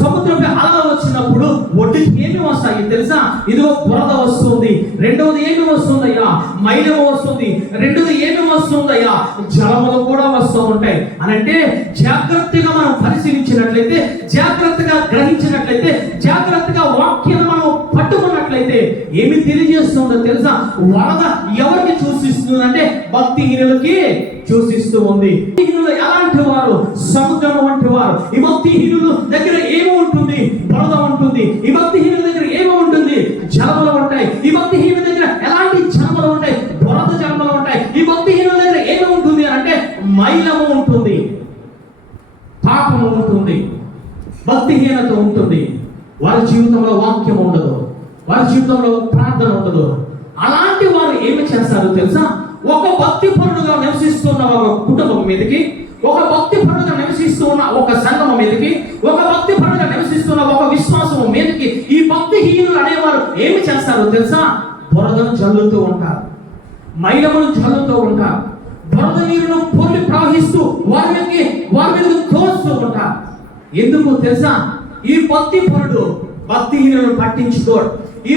సముద్రంపై అలలు వచ్చినప్పుడు ఒడ్డుకి ఏమి వస్తాయి తెలుసా? ఇదిగో బురద వస్తుంది. రెండవది ఏమి వస్తుందయ్యా? మైలము వస్తుంది. రెండవది ఏమి వస్తుందయ్యా? జలములు కూడా వస్తూ ఉంటాయి. అని అంటే జాగ్రత్తగా మనం పరిశీలించినట్లయితే, జాగ్రత్తగా గ్రహించినట్లయితే, జాగ్రత్తగా వాక్యాన్ని మనం పట్టుకున్నట్లయితే ఏమి తెలియజేస్తుందో తెలుసా? వరద ఎవరికి సూచిస్తుంది అంటే భక్తిహీనులకి సూచిస్తూ ఉంది. భక్తిహీనులు ఎలాంటి వారు? సముద్రం వంటి వారు. ఈ భక్తిహీనుల దగ్గర ఏమి ఉంటుంది? వరద ఉంటుంది. ఈ భక్తిహీనుల దగ్గర ఏమి ఉంటుంది? జలములు ఉంటాయి. ఈ భక్తిహీనుల దగ్గర ఎలాంటి జలములు ఉంటాయి? వరద జలములు ఉంటాయి. ఈ భక్తిహీనుల దగ్గర ఏమి ఉంటుంది అంటే మైలము ఉంటుంది, పాపము ఉంటుంది, భక్తిహీనత ఉంటుంది. వారి జీవితంలో వాక్యం ఉండదు, వారి జీవితంలో ప్రార్థన ఉండదు. అలాంటి వారు ఏమి చేస్తారు తెలుసా? ఒక భక్తి పరుడుగా నివసిస్తున్న ఒక కుటుంబం మీదకి, ఒక భక్తి పరుడుగా నివసిస్తూ ఉన్న ఒక సంఘం మీదకి, ఒక భక్తి పరుడుగా నివసిస్తున్న ఒక విశ్వాసం మీదకి ఈ భక్తిహీనులు అనేవారు ఏమి చేస్తారో తెలుసా? బురదను చల్లుతూ ఉంటారు, మైలమును చల్లుతూ ఉంటారు, బురద నీరును పొర్లి ప్రవహిస్తూ వారి మీద తోస్తూ ఉంటారు. ఎందుకు తెలుసా? ఈ భక్తి పరుడు భక్తిహీనులను పట్టించుకోడు. ఈ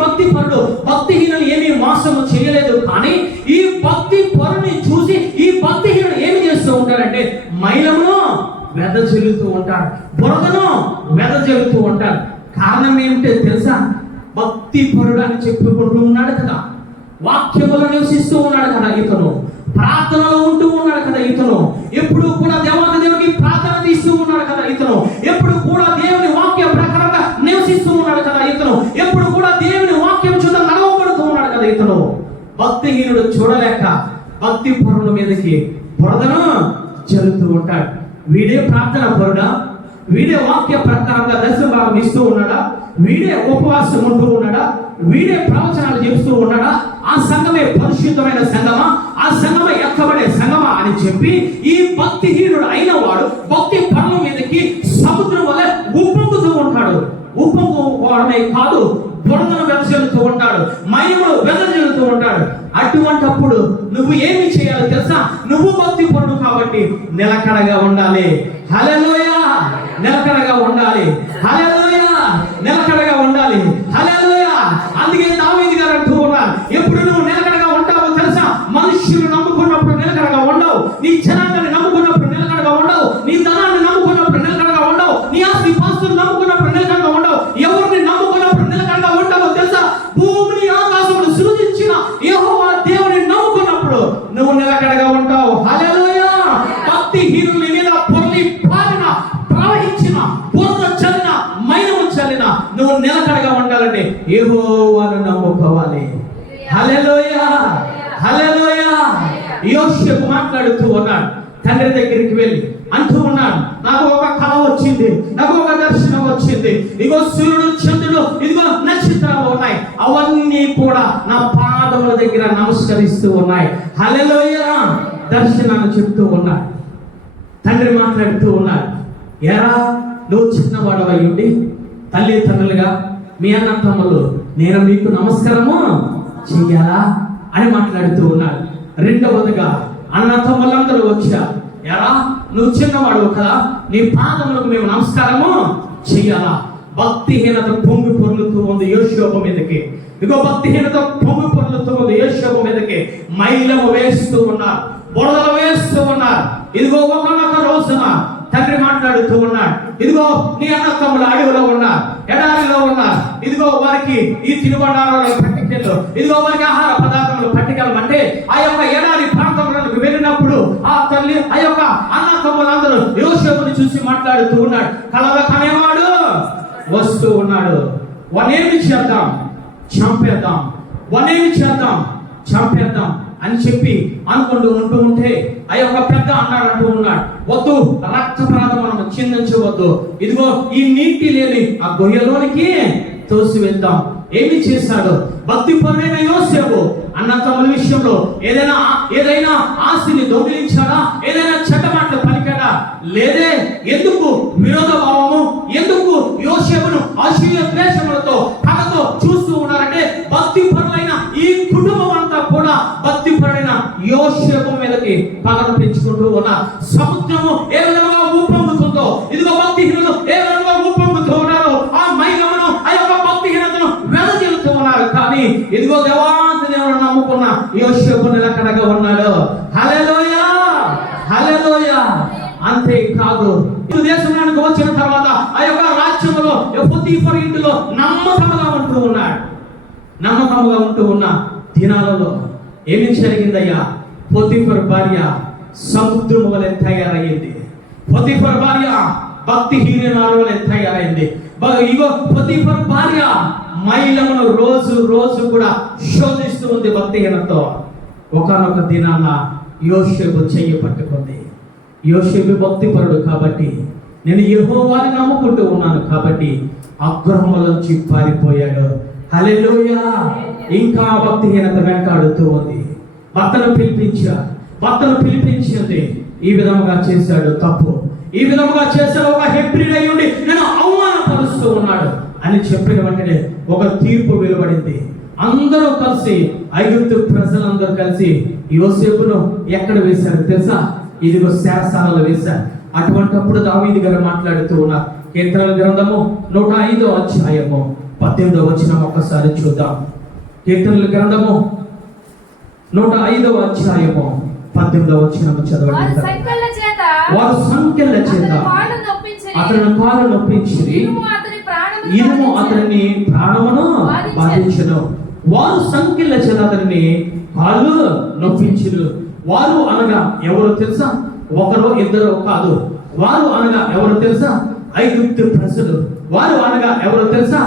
భక్తి పరుడు భక్తిహీనులు ఏమీ మోసము చేయలేదు. కానీ ఈ భక్తి పరుని చూసి ఈ భక్తిహీనుడు ఏమి చేస్తూ ఉంటారంటే మైలమును వెదజల్లుతూ ఉంటాడు, బురదను వెదజల్లుతూ ఉంటాడు. కారణం ఏమిటో తెలుసా? భక్తి పరుడు అని చెప్పుకుంటూ ఉన్నాడు కదా, వాక్యములో నివసిస్తూ ఉన్నాడు కదా ఇతను, ప్రార్థనలో ఉంటూ ఉన్నాడు కదా ఇతను, ఎప్పుడు కూడా దేవాది దేవుడికి ప్రార్థన తీస్తూ ఉన్నాడు కదా ఇతను, ఎప్పుడు కూడా దేవుని వాక్యం ప్రకారంగా నివసిస్తూ ఉన్నాడు కదా ఇతను, ఎప్పుడు కూడా దేవుని వాక్యం చూడ నడవబడుతూ ఉన్నాడు కదా ఇతను. భక్తిహీనుడు చూడలేక భక్తి పరుల మీదకి బురదను చెల్లుతూ ఉంటాడు. వీడే ప్రార్థన పరుడా? వీడే వాక్య ప్రకారంగా దర్శన భాగం ఇస్తూ ఉన్నాడా? వీడే ఉపవాసం ఉంటూ ఉన్నాడా? వీడే ప్రవచనాలు చేస్తూ ఉన్నాడా? ఆ సంఘమే పరిశుద్ధమైన సంఘమా? ఆ సంఘమే ఎక్కబడే సంఘమా అని చెప్పి ఈ భక్తిహీనుడు అయిన వాడు భక్తి పనుల మీదకి సముద్రం వల్ల ఉప్పొంగుతూ ఉంటాడు. ఉప్పొంగుకోవడమే కాదు, బురదను వెదజల్లుతూ ఉంటాడు, మైలమును వెదజల్లుతూ ఉంటాడు. అటువంటప్పుడు నువ్వు ఏమి చేయాలో తెలుసా? నువ్వు భక్తి పరుడు కాబట్టి నిలకడగా ఉండాలి. హల్లెలూయా. నిలకడగా ఉండాలి. హల్లెలూయా. నిలకడగా ఉండాలి. హల్లెలూయా. అందుకే దావీదు గారు అంటూ ఉన్నారు, ఎప్పుడు నువ్వు నిలకడగా ఉంటావో తెలుసా? మనుషులు నమ్ముకున్నప్పుడు నిలకడగా ఉండవు, నీ జనాన్ని నమ్ముకున్నప్పుడు నిలకడగా ఉండవు, నీ ధనాన్ని నమ్ముకున్నప్పుడు నిలకడగా ఉండవు, నీ ఆస్తి పాస్తులు నమ్ముకున్నప్పుడు నిలకడగా ఉండవు. ఎవరిని నమ్ముకున్నప్పుడు నిలకడగా ఉంటావో తెలుసా? భూమిని ఆకాశమును సృజించిన యెహోవా దేవుని నమ్ముకున్నప్పుడు నువ్వు నిలకడగా ఉంటావు. హల్లెలూయా. భక్తిహీనుల మీద పొర్లి పారిన, ప్రవహించిన, బురద చల్లిన, మైలము చల్లిన నువ్వు నిలకడగా ఉండాలంటే యెహోవాను నమ్ముకోవాలి. హల్లెలూయా. హల్లెలూయా. యోసేపు మాట్లాడుతూ ఉన్నాడు, తండ్రి దగ్గరికి వెళ్ళి అంటూ ఉన్నాడు, నాకు ఒక కళ వచ్చింది, నాకు ఒక దర్శనం వచ్చింది, ఇదిగో సూర్యుడు, చంద్రుడు, ఇదిగో నక్షత్రాలు ఉన్నాయి, అవన్నీ కూడా నా పాదముల దగ్గర నమస్కరిస్తూ ఉన్నాయి. హల్లెలూయా. దర్శనాన్ని చెప్తూ ఉన్నాడు. తండ్రి మాట్లాడుతూ ఉన్నాడు, ఎరా నువ్వు చిన్నవాడవై ఉండి తల్లిదండ్రులుగా మీ అన్న తమ్ముళ్ళు నేను మీకు నమస్కారము చెయ్యాలా అని మాట్లాడుతూ ఉన్నాడు. రెండవదిగా అన్న తమ్ముళ్ళందరూ వచ్చారు, ఎరా నువ్వు చిన్నవాడు కదా, నీ పాదములకు మేము నమస్కారము చెయ్యాలా? భక్తిహీనత పొంగి పొర్లుతూ ఉంది యోసేపు మీదకి. ఇగో భక్తిహీనత పొంగి పొర్లుతూ ఉంది యోసేపు మీదకి. మైలము వేస్తూ ఉన్నారు, బురదలు వేస్తూ ఉన్నారు. ఇదిగో ఒకనొక రోజున తండ్రి మాట్లాడుతూ ఉన్నాడు, ఇదిగో నీ అన్న తమ్ములు అడవిలో ఉన్నారు, ఎడారిలో ఉన్నారు, ఇదిగో వారికి ఈ తినుబండారాల పట్టికలు, ఇదిగో వారికి ఆహార పదార్థములు పట్టికలమంటే ఆ యొక్క ఎడారి ప్రాంతంలోకి వెళ్ళినప్పుడు ఆ తల్లి ఆ యొక్క అన్న తమ్ములందరూ యోసేపుని చూసి మాట్లాడుతూ ఉన్నాడు, కలవ కనేవాడు వస్తూ ఉన్నాడు, వానేమి చేద్దాం, చంపేద్దాం, వానేమి చేద్దాం, చంపేద్దాం అని చెప్పి అనుకుంటూ ఉంటే ఆ యొక్క పెద్ద అన్నాడు ఉన్నాడు, వద్దు, రక్తప్రాతం మనం చిందించవద్దు, ఇదిగో ఈ నీటి లేని ఆ గొయ్యలోనికి తోసి వెళ్దాం. ఏమి చేశాడు? భక్తిపరుడైన యోసేపు అన్న తమ్ముల విషయంలో ఏదైనా ఆస్తిని దొంగిలించాడా? ఏదైనా చెడ్డ మాటలు పలికాడా? లేదే. ఎందుకు విరోధ భావము? ఎందుకు యోసేపును అసూయ ద్వేషములతో పగతో చూస్తూ ఉన్నారంటే భక్తిపరులైన ఈ కుటుంబం అంతా కూడా భక్తిపరుడైన యోసేపు మీదకి పగను పెంచుకుంటూ ఉన్నారు. సముద్రము ఏ విధంగా ఊపొంగుతుందో, ఇదిగో భక్తిహీనులు ఏ విధంగా ఊపొంగుతూ ఉన్నారో ఆ మైగమును, ఆ యొక్క భక్తిహీనతను వెదజల్లుతూ ఉన్నారు. కానీ ఇదిగో దేవాంత దేవుడు నమ్ముకున్న యోసేపు నిలకడగా ఉన్నాడు. హల్లెలూయా, హల్లెలూయా. అంతేకాదు, ఈ దేశంలోనికి వచ్చిన తర్వాత ఆ యొక్క రాజ్యంలో పొతీఫరు ఇంటిలో నమ్మకముగా ఉంటూ ఉన్న దినాలలో ఏమి జరిగిందయ్యా? పొతీఫరు భార్య సముద్రము వలె తయారయ్యింది. పొతీఫరు భార్య భక్తిహీనురాలు వలె తయారైంది. ఇగో పొతీఫరు భార్య మహిళలను రోజు కూడా శోధిస్తూ ఉంది భక్తిహీనతో. ఒకనొక దినాన యోసేపు చెయ్యి పట్టుకుంది. యోసేపు భక్తిపరుడు కాబట్టి, నేను యెహోవాని నమ్ముకుంటూ ఉన్నాను కాబట్టి అగ్రహములోంచి పారిపోయాడు. హల్లెలూయా. ఇంకా భక్తిహీనత వెంటాడుతూ ఉంది. భర్తను పిలిపించింది. ఈ విధముగా చేశాడు తప్పు, ఈ విధముగా చేశాడు, ఒక హెబ్రీడై ఉండి నేను అవమానపరుస్తూ ఉన్నాడు అని చెప్పిన వెంటనే ఒక తీర్పు వెలువడింది. అందరూ కలిసి, ఐగుప్తు ప్రజలందరూ కలిసి యోసేపును ఎక్కడ వేశారు తెలుసా? ఇదిగో శాసనాలు వేశారు. అటువంటిప్పుడు దావీదు గారు మాట్లాడుతూ ఉన్నారు. కీర్తనల గ్రంథము 105వ అధ్యాయము 18వ వచనం ఒక్కసారి చూద్దాం. కీర్తనల గ్రంథము 105వ అధ్యాయము 18వ వచనం చదవండి. వారు సంకెళ్ళ చేత అతని కాలు నొప్పించిరి, ఇనుము అతని ప్రాణమును బాధించెను. వారు సంకెళ్ళ చేత అతని కాళ్ళు నొప్పించిరు. వారు అనగా ఎవరు తెలుసా? ఒకరు ఇద్దరు కాదు. వారు అనగా ఎవరు తెలుసా? ఐగుప్తు ప్రజలు. వారు అనగా ఎవరు తెలుసా?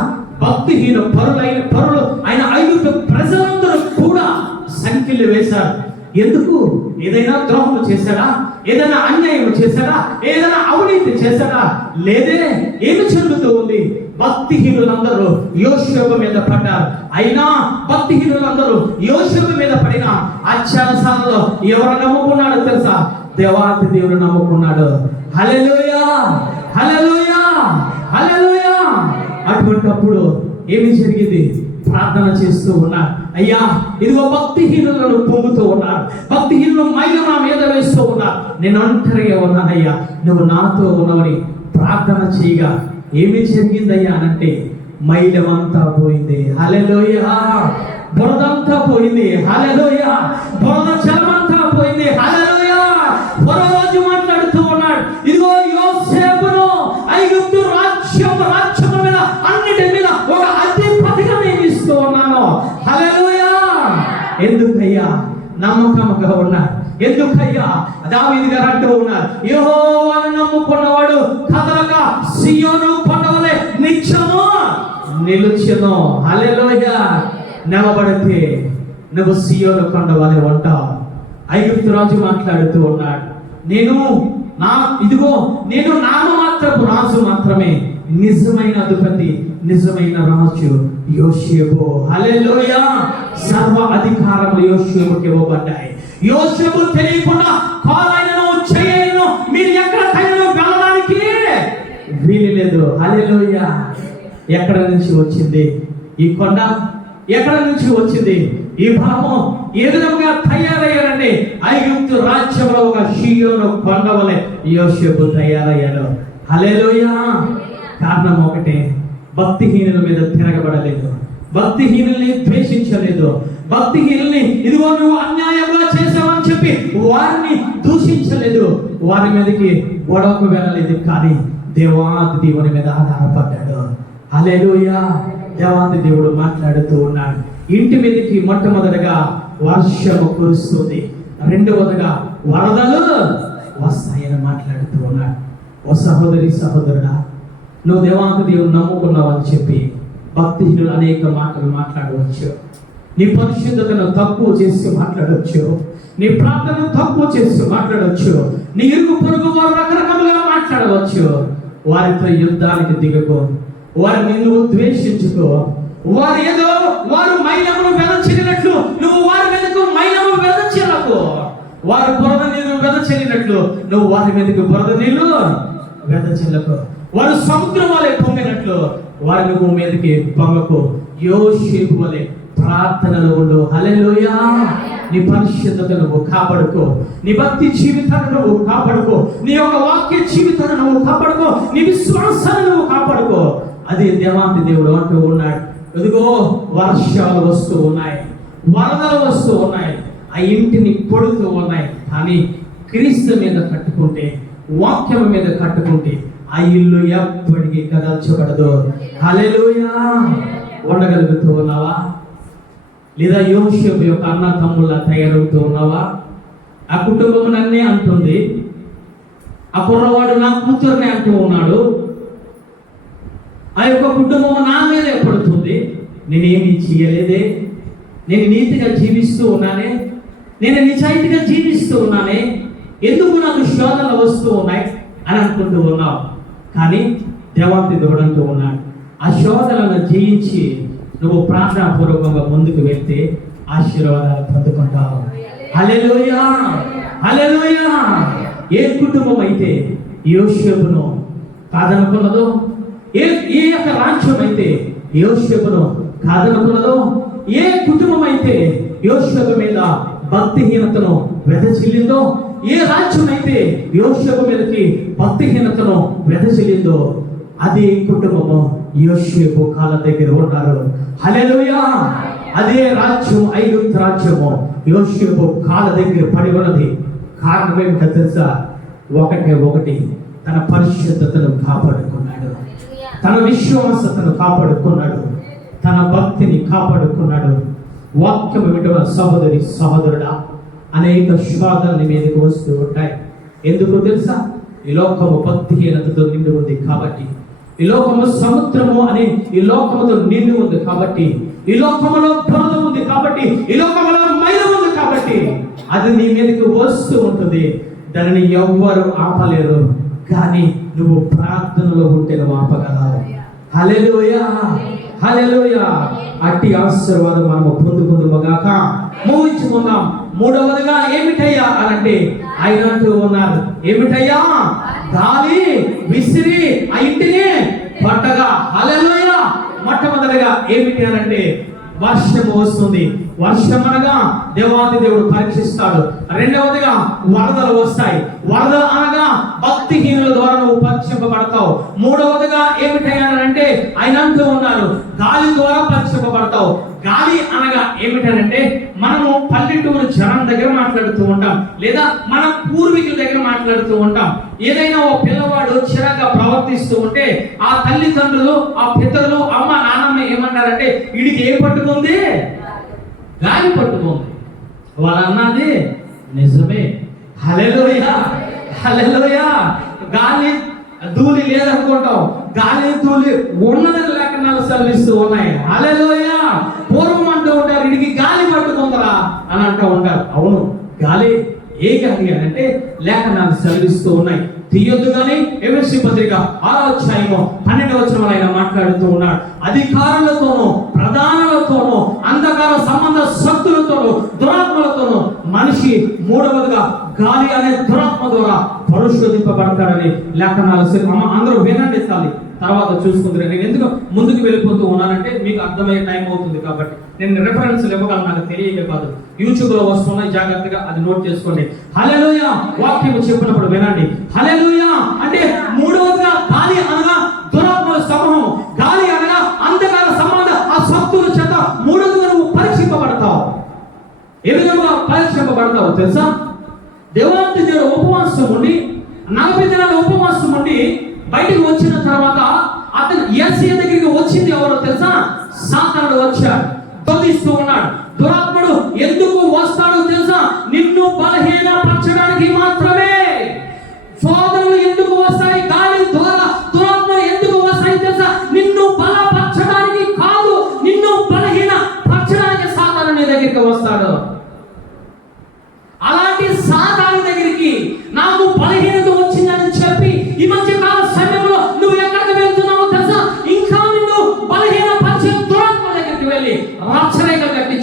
భక్తిహీన పరులు అయిన ఐగుప్తు ప్రజలందరూ కూడా సంఖ్యలు వేశారు. ఎందుకు? ఏదైనా ద్రోహం చేశాడా? ఏదైనా అన్యాయం చేశాడా? ఏదైనా అవినీతి చేశాడా? లేదే. ఏమి జరుగుతూ ఉంది? భక్తిహీనులందరూ యోసేపు మీద పడ్డారు. అయినా భక్తిహీనులందరూ యోసేపు మీద పడిన అత్యాచారంలో ఎవరు నమ్ముకున్నాడో తెలుసా? దేవాతి దేవుడు నమ్ముకున్నాడు. హల్లెలూయా, హల్లెలూయా, హల్లెలూయా. అటువంటిప్పుడు ఏమి జరిగింది? ప్రార్థన చేస్తూ ఉన్నారు. అయ్యా, ఇదిగో భక్తిహీనులను పొందుతూ ఉన్నారు, భక్తిహీనులు మైల నా మీద వేస్తూ ఉన్నారు, నేను ఒంటరిగా ఉన్నానయ్యా, నువ్వు నాతో ఉన్నవని ప్రార్థన చేయగా ఏమి జరిగిందయ్యా అనంటే మైలమంతా పోయింది. హల్లెలూయా. బురదంతా పోయింది. హల్లెలూయా. బురద జలమంతా పోయింది. హల్లెలూయా. రోజు మాట్లాడుతూ ఉన్నాడు, ఇదిగో యోసేపును ఐగుప్తు రాజ్యము మీద అన్నిటి మీద ఒక అధిపతిగా నియమిస్తూ ఉన్నాను. హల్లెలూయా. ఎందుకయ్యా? నమ్మకముగా ఉన్నారు. ఎందుకయ్యా? దావీదు గారు అంటూ ఉన్నారు, యెహోవాను నమ్ముకున్నవాడు కదలక సీయోను కొండవలె నిత్యము నిలుచును. హల్లెలూయా. నిలబడితే నువ్వు సీయోను కొండవలె ఉంటావు. ఐగుప్తు రాజు మాట్లాడుతూ ఉన్నాడు, నేను నామమాత్రపు రాజు మాత్రమే, నిజమైన అధిపతి, నిజమైన రాజు యోసేపు. హల్లెలూయా. సర్వ అధికారములు యోసేపుకి ఇవ్వబడ్డాయి. యోసేపు తెలియకుండా కాలైనను చేయను మీరు ఎక్కడికైనా వెళ్ళడానికి వీలు లేదు. హల్లెలూయా. ఎక్కడ నుంచి వచ్చింది ఈ కొండ? ఎక్కడ నుంచి వచ్చింది ఈ భావం? ఏ విధంగా తయారయ్యారండి? ఐగుప్తు రాజ్యంలో ఒక సీయోను కొండ వలె యోసేపు తయారయ్యాడు. హల్లెలూయా. కారణం ఒకటే, భక్తిహీనుల మీద తిరగబడలేదు, భక్తిహీనుల్ని ద్వేషించలేదు, భక్తిహీనుల్ని ఇదిగో నువ్వు అన్యాయంగా చేసావని చెప్పి వారిని దూషించలేదు, వారి మీదకి గొడవకు వెళ్ళలేదు, కానీ దేవాది దేవుని మీద ఆధారపడ్డాడు. హల్లెలూయా. దేవాది దేవుడు మాట్లాడుతూ ఉన్నాడు. ఇంటి మీదకి మొట్టమొదటిగా వర్షము కురుస్తుంది, రెండవదిగా వరదలు వస్తాయని మాట్లాడుతూ ఉన్నాడు. ఓ సహోదరి, సహోదరుడా, నువ్వు దేవాది దేవుడు నమ్ముకున్నావు అని చెప్పి భక్తిహీనులు అనేక మాటలు మాట్లాడవచ్చు. నీ పరిశుద్ధతను తక్కువ చేసి మాట్లాడవచ్చు. నీ ప్రార్థనను తక్కువ చేసి మాట్లాడవచ్చు. నీ ఇరుగు పొరుగు వారు రకరకాలుగా మాట్లాడవచ్చు. వారితో యుద్ధానికి దిగకో. వారిని నువ్వు ద్వేషించుకో. వారు మైలమును వెదచల్లినట్లు నువ్వు వారి మీదకు మైలము వెదచల్లకు. వారు బురద నీరు వెదచల్లినట్లు నువ్వు వారి మీదకు బురద నీళ్లు వెదచల్లకు. వారు సముద్రం వలె పొంగినట్లు వారి నువ్వు మీదకి పొంగకు. యోసేపు వలె ప్రార్థనలో ఉండు. హల్లెలూయా. నీ పరిశుద్ధత నువ్వు కాపాడుకో. నీ భక్తి జీవితాన్ని నువ్వు కాపాడుకో. నీ యొక్క వాక్య జీవితాన్ని నువ్వు కాపాడుకో. నీ విశ్వాసాన్ని నువ్వు కాపాడుకో. అది దేవాంతి దేవుడు అంటూ ఉన్నాడు. ఎదుగో వర్షాలు వస్తూ ఉన్నాయి, వరదలు వస్తూ ఉన్నాయి, ఆ ఇంటిని కొడుతూ ఉన్నాయి. కానీ క్రీస్తు మీద కట్టుకుంటే, వాక్యం మీద కట్టుకుంటే ఆ ఇల్లు ఎప్పటికీ కదల్చబడదు. హల్లెలూయా. ఉండగలుగుతూ ఉన్నావా? లేదా యోసేపు యొక్క అన్న తమ్ముళ్ళ తయారవుతూ ఉన్నావా? ఆ కుటుంబం నన్నే అంటుంది, ఆ కుర్రవాడు నా కూతురునే అంటూ ఉన్నాడు, ఆ యొక్క కుటుంబం నా మీదే పడుతుంది, నేనేమి చేయలేదే, నేను నీతిగా జీవిస్తూ ఉన్నానే, నేను నిజాయితీగా జీవిస్తూ ఉన్నానే, ఎందుకు నాకు శోధనలు వస్తూ ఉన్నాయి అని అనుకుంటూ ఉన్నావు. కానీ దేవాంతి దేవుడంటూ ఉన్నాడు, ఆ శోధనలను జయించి నువ్వు ప్రార్థనాపూర్వకంగా ముందుకు వెళ్తే ఆశీర్వాదాలు పొందుకుంటావు. హల్లెలూయా. హల్లెలూయా. ఏ కుటుంబం అయితే యోసేపును కాదనుకున్నదో, ఏ యొక్క రాజ్యం అయితే యోసేపును కాదనుకున్నదో, ఏ కుటుంబం అయితే యోసేపు మీద భక్తిహీనతను వెదజల్లిందో, ఏ రాజ్యం అయితే యోసేపు మీదకి భక్తిహీనతను వెదజల్లిందో, అదే కుటుంబము యోసేపు కాళ్ళ దగ్గర ఉన్నారు. హల్లెలూయా. అదే రాజ్యం, ఐగుప్తు రాజ్యము యోసేపు కాళ్ళ దగ్గర పడి ఉన్నది. కారణం ఏమిటో తెలుసా? ఒకటి తన పరిశుద్ధతను కాపాడుకున్నాడు, తన విశ్వాసతను కాపాడుకున్నాడు, తన భక్తిని కాపాడుకున్నాడు. వాక్యం ఏమిటో సహోదరి సహోదరుడా, అనేక శోధనల మీదకి వస్తూ ఉంటాయి. ఎందుకు తెలుసా? ఈ లోకము భక్తిహీనతతో నిండి ఉంది కాబట్టి, ఈ లోకము సముద్రము అనే ఈ లోకముతో నిండి ఉంది కాబట్టి, ఈ లోకములో బురద ఉంది కాబట్టి, ఈ లోకములో మైల ఉంది కాబట్టి అది నీ మీదకి వస్తూ ఉంటుంది. దానిని ఎవ్వరు ఆపలేరు. కానీ నువ్వు ప్రార్థనలో ఉంటే నువ్వు ఆపగలవు. హల్లెలూయా. హల్లెలూయా. అట్టి ఆశీర్వాదం మనము పొందుకుందాం. ముగించుకుందాం. మూడవదిగా ఏమిటయ్యా అనంటే ఆయన అంటూ ఉన్నారు, ఏమిటయ్యా? గాలి విసిరి ఆ ఇంటిని పట్టగా. హల్లెలూయా. మొట్టమొదటిగా ఏమిటి అనంటే వర్షము వస్తుంది. వర్షం అనగా దేవాది దేవుడు పరీక్షిస్తాడు. రెండవదిగా వరదలు వస్తాయి. వరద అనగా భక్తిహీనుల ద్వారా నువ్వు పరీక్షింపబడతావు. మూడవదిగా ఏమిటంటే ఆయన అంటూ ఉన్నారు, గాలి ద్వారా పరీక్షింపబడతావు. గాలి అనగా ఏమిటంటే మనము పల్లెటూరు జనం దగ్గర మాట్లాడుతూ ఉంటాం, లేదా మన పూర్వీకుల దగ్గర మాట్లాడుతూ ఉంటాం. ఏదైనా ఓ పిల్లవాడు చిరాగా ప్రవర్తిస్తూ ఉంటే ఆ తల్లిదండ్రులు, ఆ పితరులు, అమ్మ నాన్నమ్మ ఏమన్నారంటే వీడికి ఏం పట్టుకుంది? గాలి పట్టుకుంది. వాళ్ళు అన్నది నిజమే. హల్లెలూయా. హల్లెలూయా. గాలి ధూళి లేదనుకుంటాం, గాలి ధూళి ఉన్నదని లేఖనాలు సెలవిస్తూ ఉన్నాయి. హల్లెలూయా. పూర్వం అంటూ ఉంటారు వీడికి గాలి పట్టుకుందరా అని అంటూ ఉంటారు. అవును, గాలి ఏ గాలి అంటే లేఖనాలు సెలవిస్తూ ఉన్నాయి. తీయొద్దు కానీ ఎఫెసీ పత్రిక 6వ అధ్యాయము 12వ వచనంలో ఆయన మాట్లాడుతూ ఉన్నాడు. అధికారులతోనూ ప్రధానులతోనూ అంధకార సంబంధ శక్తులతోనూ దురాత్మలతోనూ మనిషి మూడవదిగా గాలి అనే దురాత్మ ద్వారా పరిశోధింపబడతాడని లేఖనాలు. అందరూ వినండి, తల్లి తర్వాత చూసుకుంటారు. నేను ఎందుకు ముందుకు వెళ్ళిపోతూ ఉన్నానంటే మీకు అర్థమయ్యే టైం అవుతుంది కాబట్టి నేను రిఫరెన్స్ ఇవ్వగలను, నాకు తెలియక కాదు. యూట్యూబ్ లో వస్తున్నాయి, జాగ్రత్తగా అది నోట్ చేసుకోండి. హల్లెలూయా. వాక్యం చెప్పినప్పుడు వినండి. హల్లెలూయా అంటే మూడవదిగా గాలి అనగా దురాత్మల సమూహం, గాలి అనగా అంధకార సంబంధ ఆ శక్తుల చేత మూడవదిగా నువ్వు పరీక్షింపబడతావు. ఏ విధంగా పరీక్షింపబడతావు తెలుసా? దేవాంతి దేవుడు ఉపవాసం ఉండి 40 దినాల ఉపవాసం ఉండి బయటకు వచ్చిన తర్వాత అతను యేసయ్య దగ్గరికి వచ్చింది ఎవరో తెలుసా? సాతానుడు వచ్చాడు, శోధిస్తూ ఉన్నాడు. దురాత్ముడు ఎందుకు వస్తాడో తెలుసా? నిన్ను బలహీనపరచడానికి మాత్రమే. శోధనలు ఎందుకు వస్తాయి? గాలి ద్వారా దురాత్మ ఎందుకు వస్తాయి తెలుసా? నిన్ను బలపరచడానికి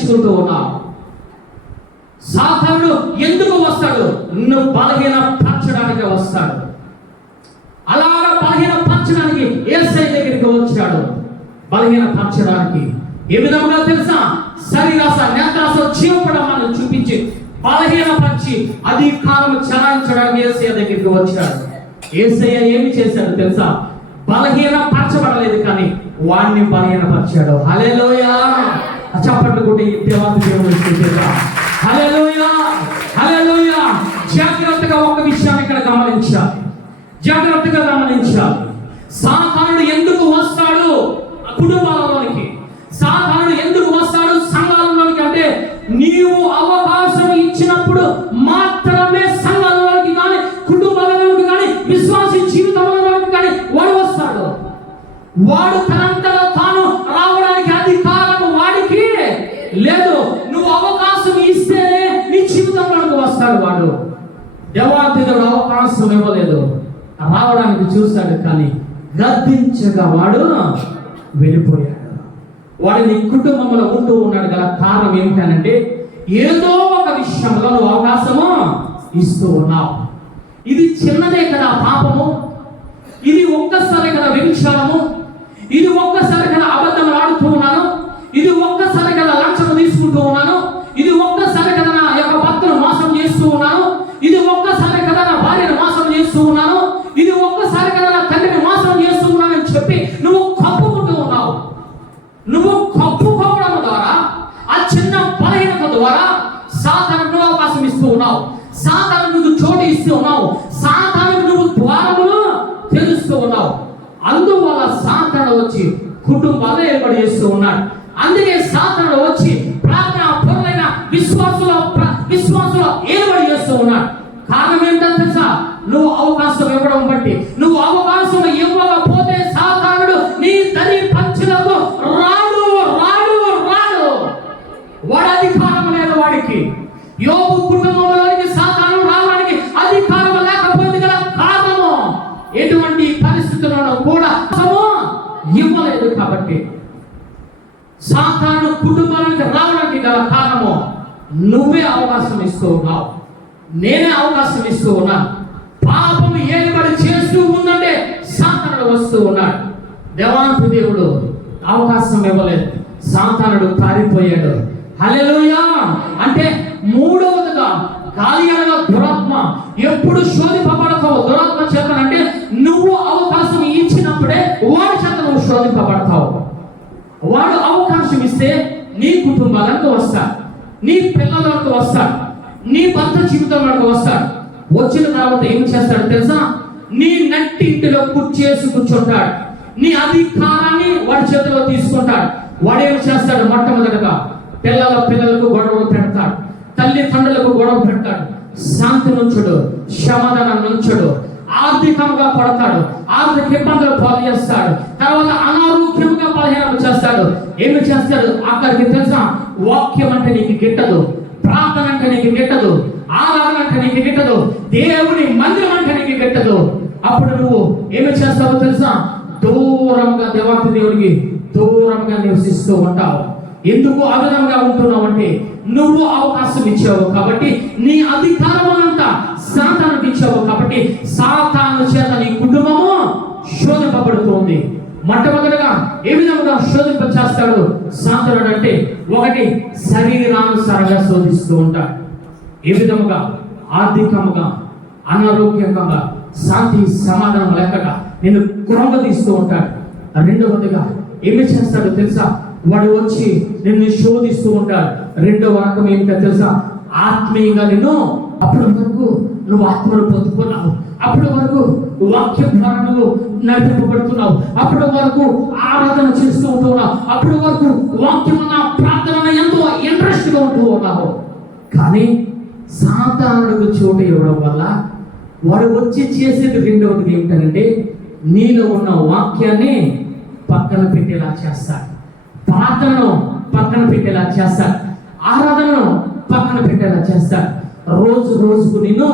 నేర్చుకుంటూ ఉన్నావు. సాతానుడు ఎందుకు వస్తాడు? నిన్ను బలహీనపరచడానికి వస్తాడు. అలాగా బలహీనపరచడానికి యేసయ్య దగ్గరికి వచ్చాడు. బలహీనపరచడానికి ఏ విధంగా తెలుసా? శరీరాశ, నేత్రాశ, జీవపడమాలను చూపించి బలహీనపరిచి అధికారం చెలాయించడానికి యేసయ్య దగ్గరికి వచ్చాడు. యేసయ్య ఏమి చేశాడు తెలుసా? బలహీనపరచబడలేదు, కానీ వాడిని బలహీనపరిచాడు. హల్లెలూయా! చప్పట్లు కొట్టి దేవాది దేవుని స్తుతిద్దాం. హల్లెలూయా! హల్లెలూయా! జాగ్రత్తగా ఒక విషయాన్ని ఇక్కడ గమనించాలి. జాగ్రత్తగా గమనించాలి. సాతానుడు ఎందుకు వస్తాడు కుటుంబాలలోనికి? సాతానుడు ఎందుకు వస్తాడు సంఘాలలోనికి అంటే, నీవు అవకాశం ఇచ్చినప్పుడు మాత్రమే సంఘాలలోనికి కానీ, కుటుంబాలలోనికి కానీ, విశ్వాసీ జీవితంలోనికి కానీ వాడు వస్తాడు. వాడు తనంతలో తాను రావడానికి అధికారం వాడికి లేదు. నువ్వు అవకాశం ఇస్తేనే నీ జీవితంలోకి వస్తాడు వాడు. దేవాదేవుడు అవకాశం ఇవ్వలేదు, రావడానికి చూశాడు, కానీ గద్దించగా వాడు వెళ్ళిపోయాడు. వాడు నీ కుటుంబంలో ఉంటూ ఉన్నాడు గల కారణం ఏమిటనంటే, ఏదో ఒక విషయంలో నువ్వు అవకాశము ఇస్తూ ఉన్నావు. ఇది చిన్నదే కదా పాపము, ఇది ఒక్కసారి కదా వ్యభిచారము, ఇది ఒక్కసారి కదా అబద్ధం ఆడుతూ ఉన్నాను, ఇది ఒక్కసారి కదా లంచం తీసుకుంటూ ఉన్నాను, ఇది ఒక్కసారి కదా నా యొక్క భర్తను మోసం చేస్తూ ఉన్నాను, ఇది ఒక్కసారి కదా నా భార్యను మోసం చేస్తూ ఉన్నాను, ఇది ఒక్కసారి కదా నా తండ్రిని మోసం చేస్తూ ఉన్నాను అని చెప్పి నువ్వు కప్పుకుంటూ ఉన్నావు. నువ్వు కప్పుకోవడం ద్వారా, ఆ చిన్న బలహీనత ద్వారా సాతానుకు అవకాశం ఇస్తూ ఉన్నావు. సాతానుకు నువ్వు చోటు ఇస్తూ ఉన్నావు. సాతానుకు నువ్వు ద్వారములు తెలుస్తూ ఉన్నావు. అందువల్ల సాతాను వచ్చి కుటుంబాలు ఏర్పాటు చేస్తూ ఉన్నాడు. అందుకే సాతాను వచ్చి ప్రార్థన పరులైన విశ్వాసుల ఏర్పాటు చేస్తూ ఉన్నాడు. కారణం ఏంటో తెలుసా? నువ్వు అవకాశం ఇవ్వడం బట్టి. నువ్వు అవకాశం ఇవ్వకపోతే సాతానుడు నీ దరి పంచులకు రాడు రాడు రాడు. వాడు అధికారం లేదు వాడికి. యోబు కుటుంబంలోనికి సాతాను రావడానికి అధికారం లేకపోయింది గల కారణము ఎటువంటి పరిస్థితులను కూడా ఇవ్వలేదు. కాబట్టి సాతాను కుటుంబానికి రావడానికి గల కారణము నువ్వే అవకాశం ఇస్తూ ఉన్నావు, నేనే అవకాశం ఇస్తూ ఉన్నా. పాపం ఏలుబడి చేస్తూ ఉందంటే సాతానుడు వస్తూ ఉన్నాడు. దేవాంతి దేవుడు అవకాశం ఇవ్వలేదు, సాతానుడు పారిపోయాడు. హల్లెలూయా! అంటే మూడవదిగా గాలి అనగా దురాత్మ. ఎప్పుడు శోధింపబడతావు దురాత్మ చేత అంటే, నువ్వు అవకాశం ఇచ్చినప్పుడే వాడి చేత నువ్వు శోధింపబడతావు. వాడు అవకాశం ఇస్తే నీ కుటుంబాలకు వస్తాడు, నీ పిల్లలకు వస్తాడు, నీ భర్త జీవితంలోకి వస్తాడు. వచ్చిన తర్వాత ఏం చేస్తాడు తెలుసా? నీ నట్టి ఇంటిలో కూర్చేసి కూర్చుంటాడు. నీ అధికారాన్ని వాడి చేతిలో తీసుకుంటాడు. వాడు ఏం చేస్తాడు? మొట్టమొదటిగా పిల్లలకు గొడవలు పెడతాడు, తల్లిదండ్రులకు గొడవ పెడతాడు, శాంతి నుంచుడు, సమాధానం నుంచుడు, ఆర్థికంగా పడతాడు, ఆర్థిక ఇబ్బందులు పాలు చేస్తాడు, తర్వాత అనారోగ్యంగా బలహీనం చేస్తాడు. ఏమి చేస్తాడు? అక్కడికి తెలుసా? వాక్యం అంటే నీకు గిట్టదు, ప్రార్థన అంటే నీకు గిట్టదు, ఆరాధన అంటే నీకు గిట్టదు, దేవుని మందిరం అంటే నీకు గిట్టదు. అప్పుడు నువ్వు ఏమి చేస్తావో తెలుసా? దూరంగా దేవాతి దేవుడికి దూరంగా నివసిస్తూ ఉంటావు. ఎందుకు ఆ విధంగా ఉంటున్నావు అంటే, నువ్వు అవకాశం ఇచ్చావు కాబట్టి, నీ అధికారం అంతా సాతానుకి ఇచ్చావు కాబట్టి, సాతాను చేత నీ కుటుంబము శోధింపబడుతుంది. మొట్టమొదటిగా ఏ విధంగా శోధింప చేస్తాడు సాతానుడు అంటే, ఒకటి శరీరానుసారంగా శోధిస్తూ ఉంటాడు. ఏ విధముగా? ఆర్థికంగా, అనారోగ్యంగా, శాంతి సమాధానం లేకగా నేను కృంగదీస్తూ ఉంటాడు. రెండవదిగా ఏమి చేస్తాడు తెలుసా? వాడు వచ్చి నిన్ను శోధిస్తూ ఉంటాడు. రెండవ రకం ఏమిటో తెలుసా? ఆత్మీయంగా నిన్ను, అప్పటి వరకు నువ్వు ఆత్మను పొందుకున్నావు, అప్పటి వరకు వాక్యం ద్వారా నువ్వు నడిపింపబడుతున్నావు, అప్పటి వరకు ఆరాధన చేస్తూ ఉంటున్నావు, అప్పటి వరకు వాక్యం ప్రార్థన ఎంతో ఇంట్రెస్ట్ గా ఉంటూ ఉన్నావు. కానీ సాతానుడికి చోటు ఇవ్వడం వల్ల వాడు వచ్చి చేసేది రెండవది ఏమిటంటే, నీలో ఉన్న వాక్యాన్ని పక్కన పెట్టేలా చేస్తాడు, ప్రార్థనను పక్కన పెట్టేలా చేస్తాడు, ఆరాధనను పక్కన పెట్టేలా చేస్తాడు. రోజు రోజుకు నిన్ను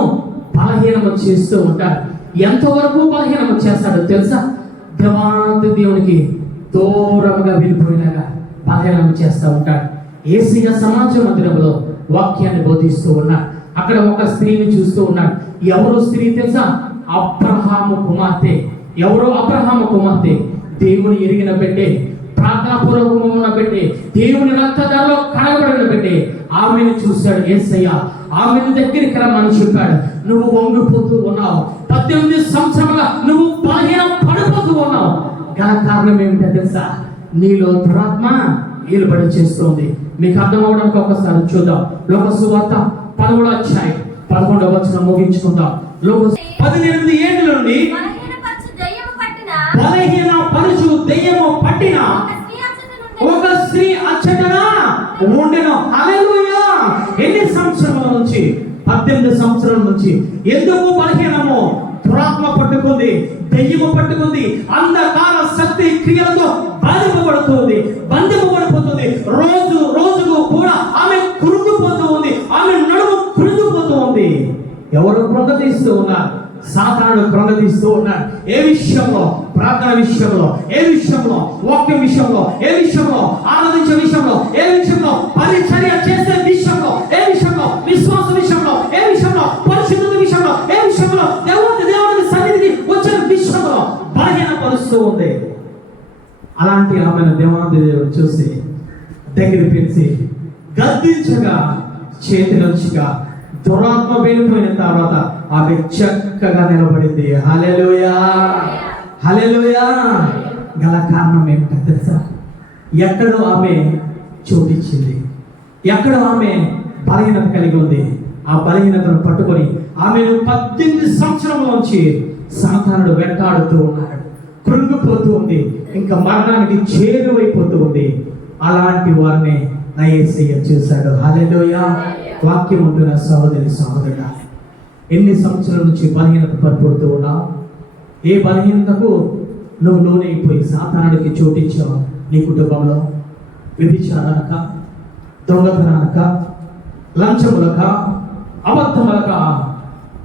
బలహీనము చేస్తూ ఉంటాడు. ఎంతవరకు బలహీనము చేస్తాడో తెలుసా? దేవాది దేవునికి దూరంగా వెళ్ళిపోయినాగా బలహీనము చేస్తూ ఉంటాడు. యేసయ్య సమాజ మందిరంలో వాక్యాన్ని బోధిస్తూ ఉన్నాడు. అక్కడ ఒక స్త్రీని చూస్తూ ఉన్నాడు. ఎవరో స్త్రీ తెలుసా? అబ్రహాము కుమార్తె. ఎవరో అబ్రహాము కుమార్తె, దేవుని ఎరిగిన పెట్టే, ప్రార్థనాపూర్వకమున పెట్టే, దేవుని రక్తధారలో కడగబడిన పెట్టే ఆమెను చూశాడు యేసయ్య. ఆమెను దగ్గరికి రమ్మని చెప్పాడు. నువ్వు వంగిపోతూ ఉన్నావు, 18 సంవత్సరాలుగా నువ్వు బలహీన పడిపోతూ ఉన్నావు. గల కారణం ఏమిటో తెలుసా? నీలో దురాత్మ ఏలుబడి చేస్తుంది. మీకు అర్థం అవడానికి ఒకసారి చూద్దాం. లోక సువార్త 11వ అధ్యాయం 11వ వచనం ముగించుకుందాం. 18 ఏళ్ల నుండి బలహీన పరుచు దెయ్యము పట్టిన ఒక స్త్రీ అచ్చటన ఉండెను. హల్లెలూయా! ఎన్ని సంవత్సరాల నుంచి? 18 సంవత్సరాల నుంచి. ఎందుకు బలహీనము? దురాత్మ పట్టుకుంది, దెయ్యము పట్టుకుంది, అంధకార శక్తి క్రియలతో బంధింపబడిపోతుంది. రోజు రోజుకు కూడా ఆమె కృంగిపోతూ ఉంది. ఆమె నడుము కృంగిపోతూ ఉంది. ఎవరు కృంగతీస్తూ ఉన్నారు? సాతానుడు కృంగతీస్తూ ఉన్నాడు. ఏ విషయంలో? ప్రార్థన విషయంలో, ఏ విషయంలో? వాక్యం విషయంలో, ఏ విషయంలో? ఆరాధించే విషయంలో, ఏ విషయంలో? పరిచర్య చేసే విషయంలో, ఏ విషయంలో? విశ్వాస విషయంలో, ఏ విషయంలో? పరిశుద్ధత విషయంలో, ఏ విషయంలో? దేవుని సన్నిధికి వచ్చిన విషయంలో బలహీనపరుస్తూ ఉంది. అలాంటి ఆమెను దేవాది దేవుడు చూసి దగ్గర పిలిచి గద్దించగా చేతి నుంచిగా దురాత్మ వెళ్ళిపోయిన తర్వాత ఆమె చక్కగా నిలబడింది. హల్లెలూయా! హల్లెలూయా! గల కారణం ఏమిటో తెలుసా? ఎక్కడో ఆమె చోటిచ్చింది, ఎక్కడో ఆమె బలహీనత కలిగి ఉంది. ఆ బలహీనతను పట్టుకొని ఆమెను 18 సంవత్సరాల నుంచి సాతానుడు వెంటాడుతూ ఉన్నాడు. కృంగిపోతూ ఉంది, ఇంకా మరణానికి చేరువైపోతూ ఉంది. అలాంటి వారిని నా యేసయ్య చూశాడు. హల్లెలూయా! వాక్యం ఉంటున్న సహోదరి సహోదరుడా, ఎన్ని సంవత్సరాల నుంచి బలహీనత పడిపోతూ ఉన్నావు? ఏ బలహీనతకు నువ్వు లోనైపోయి సాతానుడికి చోటిచ్చావు? నీ కుటుంబంలో వ్యభిచారాలక, దొంగతనాలక, లంచములక, అబద్ధములక,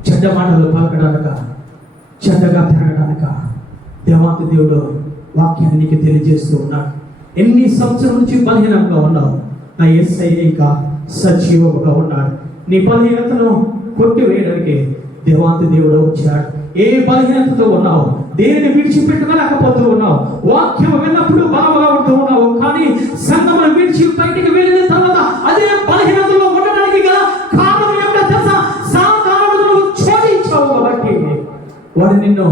చెడ్డ మాటలు పలకడాలక, చెడ్డగా తిరగడాలక దేవాతి దేవుడు వాక్యాన్ని నీకు తెలియజేస్తూ ఉన్నాడు. ఎన్ని సంవత్సరాల నుంచి బలహీనంగా ఉన్నావు? నా యేసయ్య ఇంకా సజీవముగా ఉన్నాడు. నీ బలహీనతను కొట్టివేయడానికి దేవాతి దేవుడు వచ్చాడు. ఏ బలహీనతతో ఉన్నావు? దేనిని విడిచిపెట్టుకోలేకపోతూ ఉన్నావు? వాక్యం విన్నప్పుడు బలముగా ఉంటూ ఉన్నావు, కానీ సంఘమును విడిచి బయటికి వెళ్ళిన తర్వాత అదే బలహీనతలో ఉండడానికి గల కారణం ఏమిటో తెలుసా? సాతానుడు నువ్వు చోటించావు కాబట్టి వాడు నిన్ను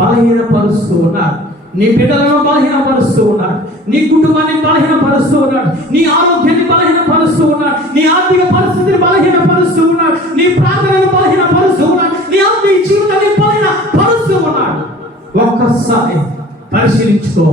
బలహీనపరుస్తూ ఉన్నాడు. నీ బిడ్డలను బలహీనపరుస్తూ ఉన్నాడు, నీ కుటుంబాన్ని బలహీనపరుస్తూ ఉన్నాడు, నీ ఆరోగ్యాన్ని బలహీనపరుస్తూ ఉన్నాడు, నీ ఆర్థిక పరిస్థితిని బలహీనపరుస్తూ ఉన్నాడు, నీ ప్రార్థనను బలహీనపరుస్తూ ఉన్నాడు, నీ ఆత్మీయ జీవితాన్ని బలహీనపరుస్తూ ఉన్నాడు. ఒక్కసారి పరిశీలించుకో,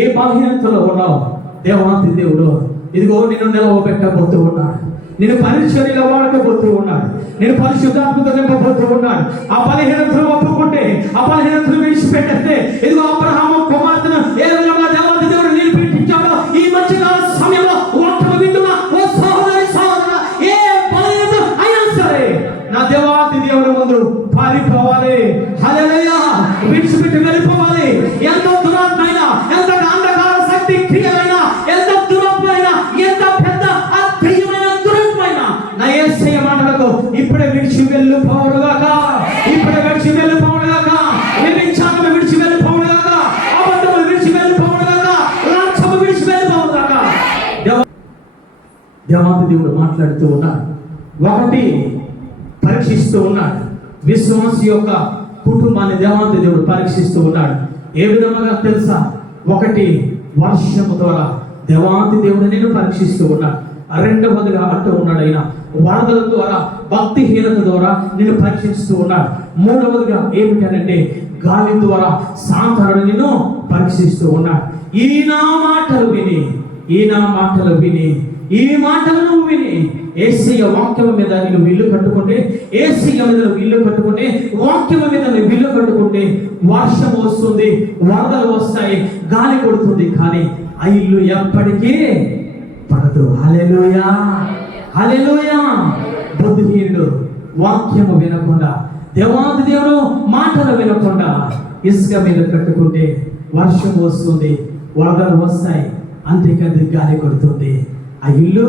ఏ బలహీనతలో ఉన్నావు? దేవాతి దేవుడు ఇదిగో నిన్ను నిలవబెట్టబోతూ ఉన్నాడు, నేను పరిచర్యలో వాడకపోతూ ఉన్నాడు, నేను పరిశుద్ధాత్మతో నింపబోతూ ఉన్నాడు. ఆ బలహీనతను ఒప్పుకుంటే, ఆ బలహీనతను విడిచిపెట్టేస్తే ఇదిగో అబ్రహాము కుమార్తెను ఏ విధంగా దేవాది దేవుడు నిలిపించాడో ఈ మధ్యకాల సమయంలో వాక్యం వింటున్నా ఓ సహోదరి సహోదరుడా, ఏ బలహీనత అయినా సరే నా దేవాది దేవుడి ముందు పారిపోవాలి. హల్లెలూయా! విడిచిపెట్టి వెళ్ళిపోవాలి. ఎంత దురాత్మ అయినా, ఎంత అంధకార శక్తి క్రియలైనా, ఎంత దురాత్మ అయినా, ఎంత పెద్ద అద్భుతమైన దురాత్మ అయినా నా యేసయ్య మాటలకు ఇప్పుడే విడిచి వెళ్ళిపోవుగాక, ఇప్పుడే విడిచి వెళ్ళిపోవుగాక, విభిచారము విడిచి వెళ్ళిపోవుగాక, అబద్ధము విడిచి వెళ్ళిపోవుగాక, లంచము విడిచి వెళ్ళిపోవుగాక. దేవాది దేవుడు మాట్లాడుతూ ఉన్నాడు. ఒకటి పరీక్షిస్తూ ఉన్నాడు. విశ్వాసి యొక్క కుటుంబాన్ని దేవాది దేవుడు పరీక్షిస్తూ ఉన్నాడు. ఏ విధంగా తెలుసా? ఒకటి వర్షము ద్వారా దేవాది దేవుడు నేను పరీక్షిస్తూ ఉన్నాడు. రెండవదిగా అంటూ ఉన్నాడు, ఆయన వరదల ద్వారా, భక్తిహీనత ద్వారా నిన్ను పరీక్షిస్తూ ఉన్నాడు. మూడవదిగా ఏమిటంటే గాలి ద్వారా సాతానుడు నిన్ను పరీక్షిస్తూ ఉన్నాడు. ఈ నా మాటలు విని, ఈ మాటలను విని యేసయ్య వాక్యం మీద నువ్వు ఇల్లు కట్టుకుంటే, యేసయ్య మీద నువ్వు ఇల్లు కట్టుకుంటే, వాక్యం మీద నువ్వు ఇల్లు కట్టుకుంటే వర్షం వస్తుంది, వరదలు వస్తాయి, గాలి కొడుతుంది, కానీ ఆ ఇల్లు ఎప్పటికీ పడదు. హల్లెలూయా! హల్లెలూయా! బుద్ధిహీనుడు వాక్యము వినకుండా, దేవాది దేవుడు మాటలు వినకుండా ఇసుక మీద కట్టుకుంటే వర్షం వస్తుంది, వరదలు వస్తాయి, అంతేకాదు గాలి కొడుతుంది. ఆ ఇల్లు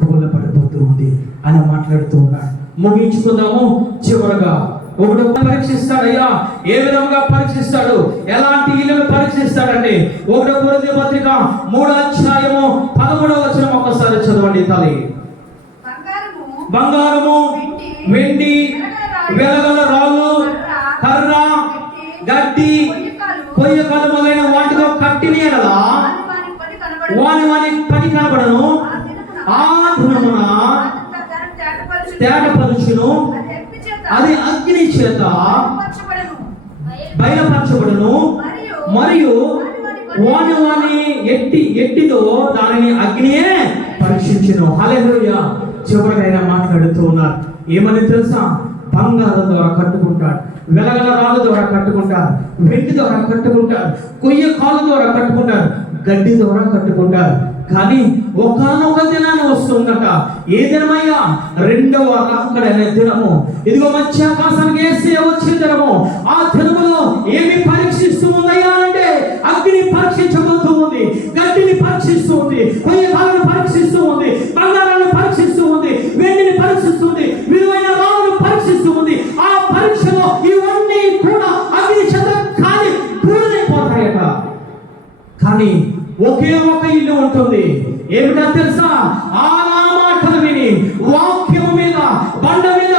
కూలబడిపోతూ ఉంది అని మాట్లాడుతూ ఉన్నాడు. ముగించుకుందాము. చివరగా ఒకడు పరీక్షిస్తాడయ్యా. ఏ విధంగా పరీక్షిస్తాడు? ఎలాంటి ఇల్లును పరీక్షిస్తాడంటే 1 కొరింథీ పత్రిక 3:13 ఒక్కసారి చదవండి తల్లి. బంగారము, వెండి, వెలగల రాళ్ళు, కర్ర, గడ్డి, పొయ్యకాలు మొదలైన వాటితో కట్టిన ఎడల వాని పని కనబడను. ఆ దినమున తేటపరచును, అది అగ్ని చేత బయలుపరచబడును, మరియు వాని ఎట్టిదో దానిని అగ్నియే పరీక్షించును. హల్లెలూయా. చివరిగా ఆయన మాట్లాడుతూ ఉన్నారు. ఏమని తెలుసా? బంగారం ద్వారా కట్టుకుంటాడు, వెలగల రాళ్ళ ద్వారా కట్టుకుంటారు, వెండి ద్వారా కట్టుకుంటారు, కొయ్య కాలు ద్వారా కట్టుకుంటారు, గడ్డి ద్వారా కట్టుకుంటారు. కానీ ఒకానొక దినాన్ని వస్తుందట. ఏ దినమయ్యా? 2వ రాకడ అనే దినము. ఇదిగో మధ్యాకాశానికి యేసయ్య వచ్చే దినము. ఆ దినములో ఏమి పరీక్షిస్తూ ఉందయ్యా అంటే అగ్ని పరీక్షించబోతూ ఉంది, గడ్డిని పరీక్షిస్తూ ఉంది, కొయ్య కాలను పరీక్షిస్తూ ఉంది, బంగారాన్ని పరీక్షిస్తూ ఉంది, వెండిని పరీక్షిస్తుంది, విలువైన రాళ్ళను పరీక్షిస్తూ ఉంది. ఆ పరీక్షలో ఇవన్నీ కూడా అగ్ని చేత కాలి బూడిదైపోతాయట. కానీ ఒకే ఒక ఇల్లు ఉంటుంది. ఏమిటో తెలుసా? ఆ నా మాటలు విని వాక్యం మీద, బండ మీద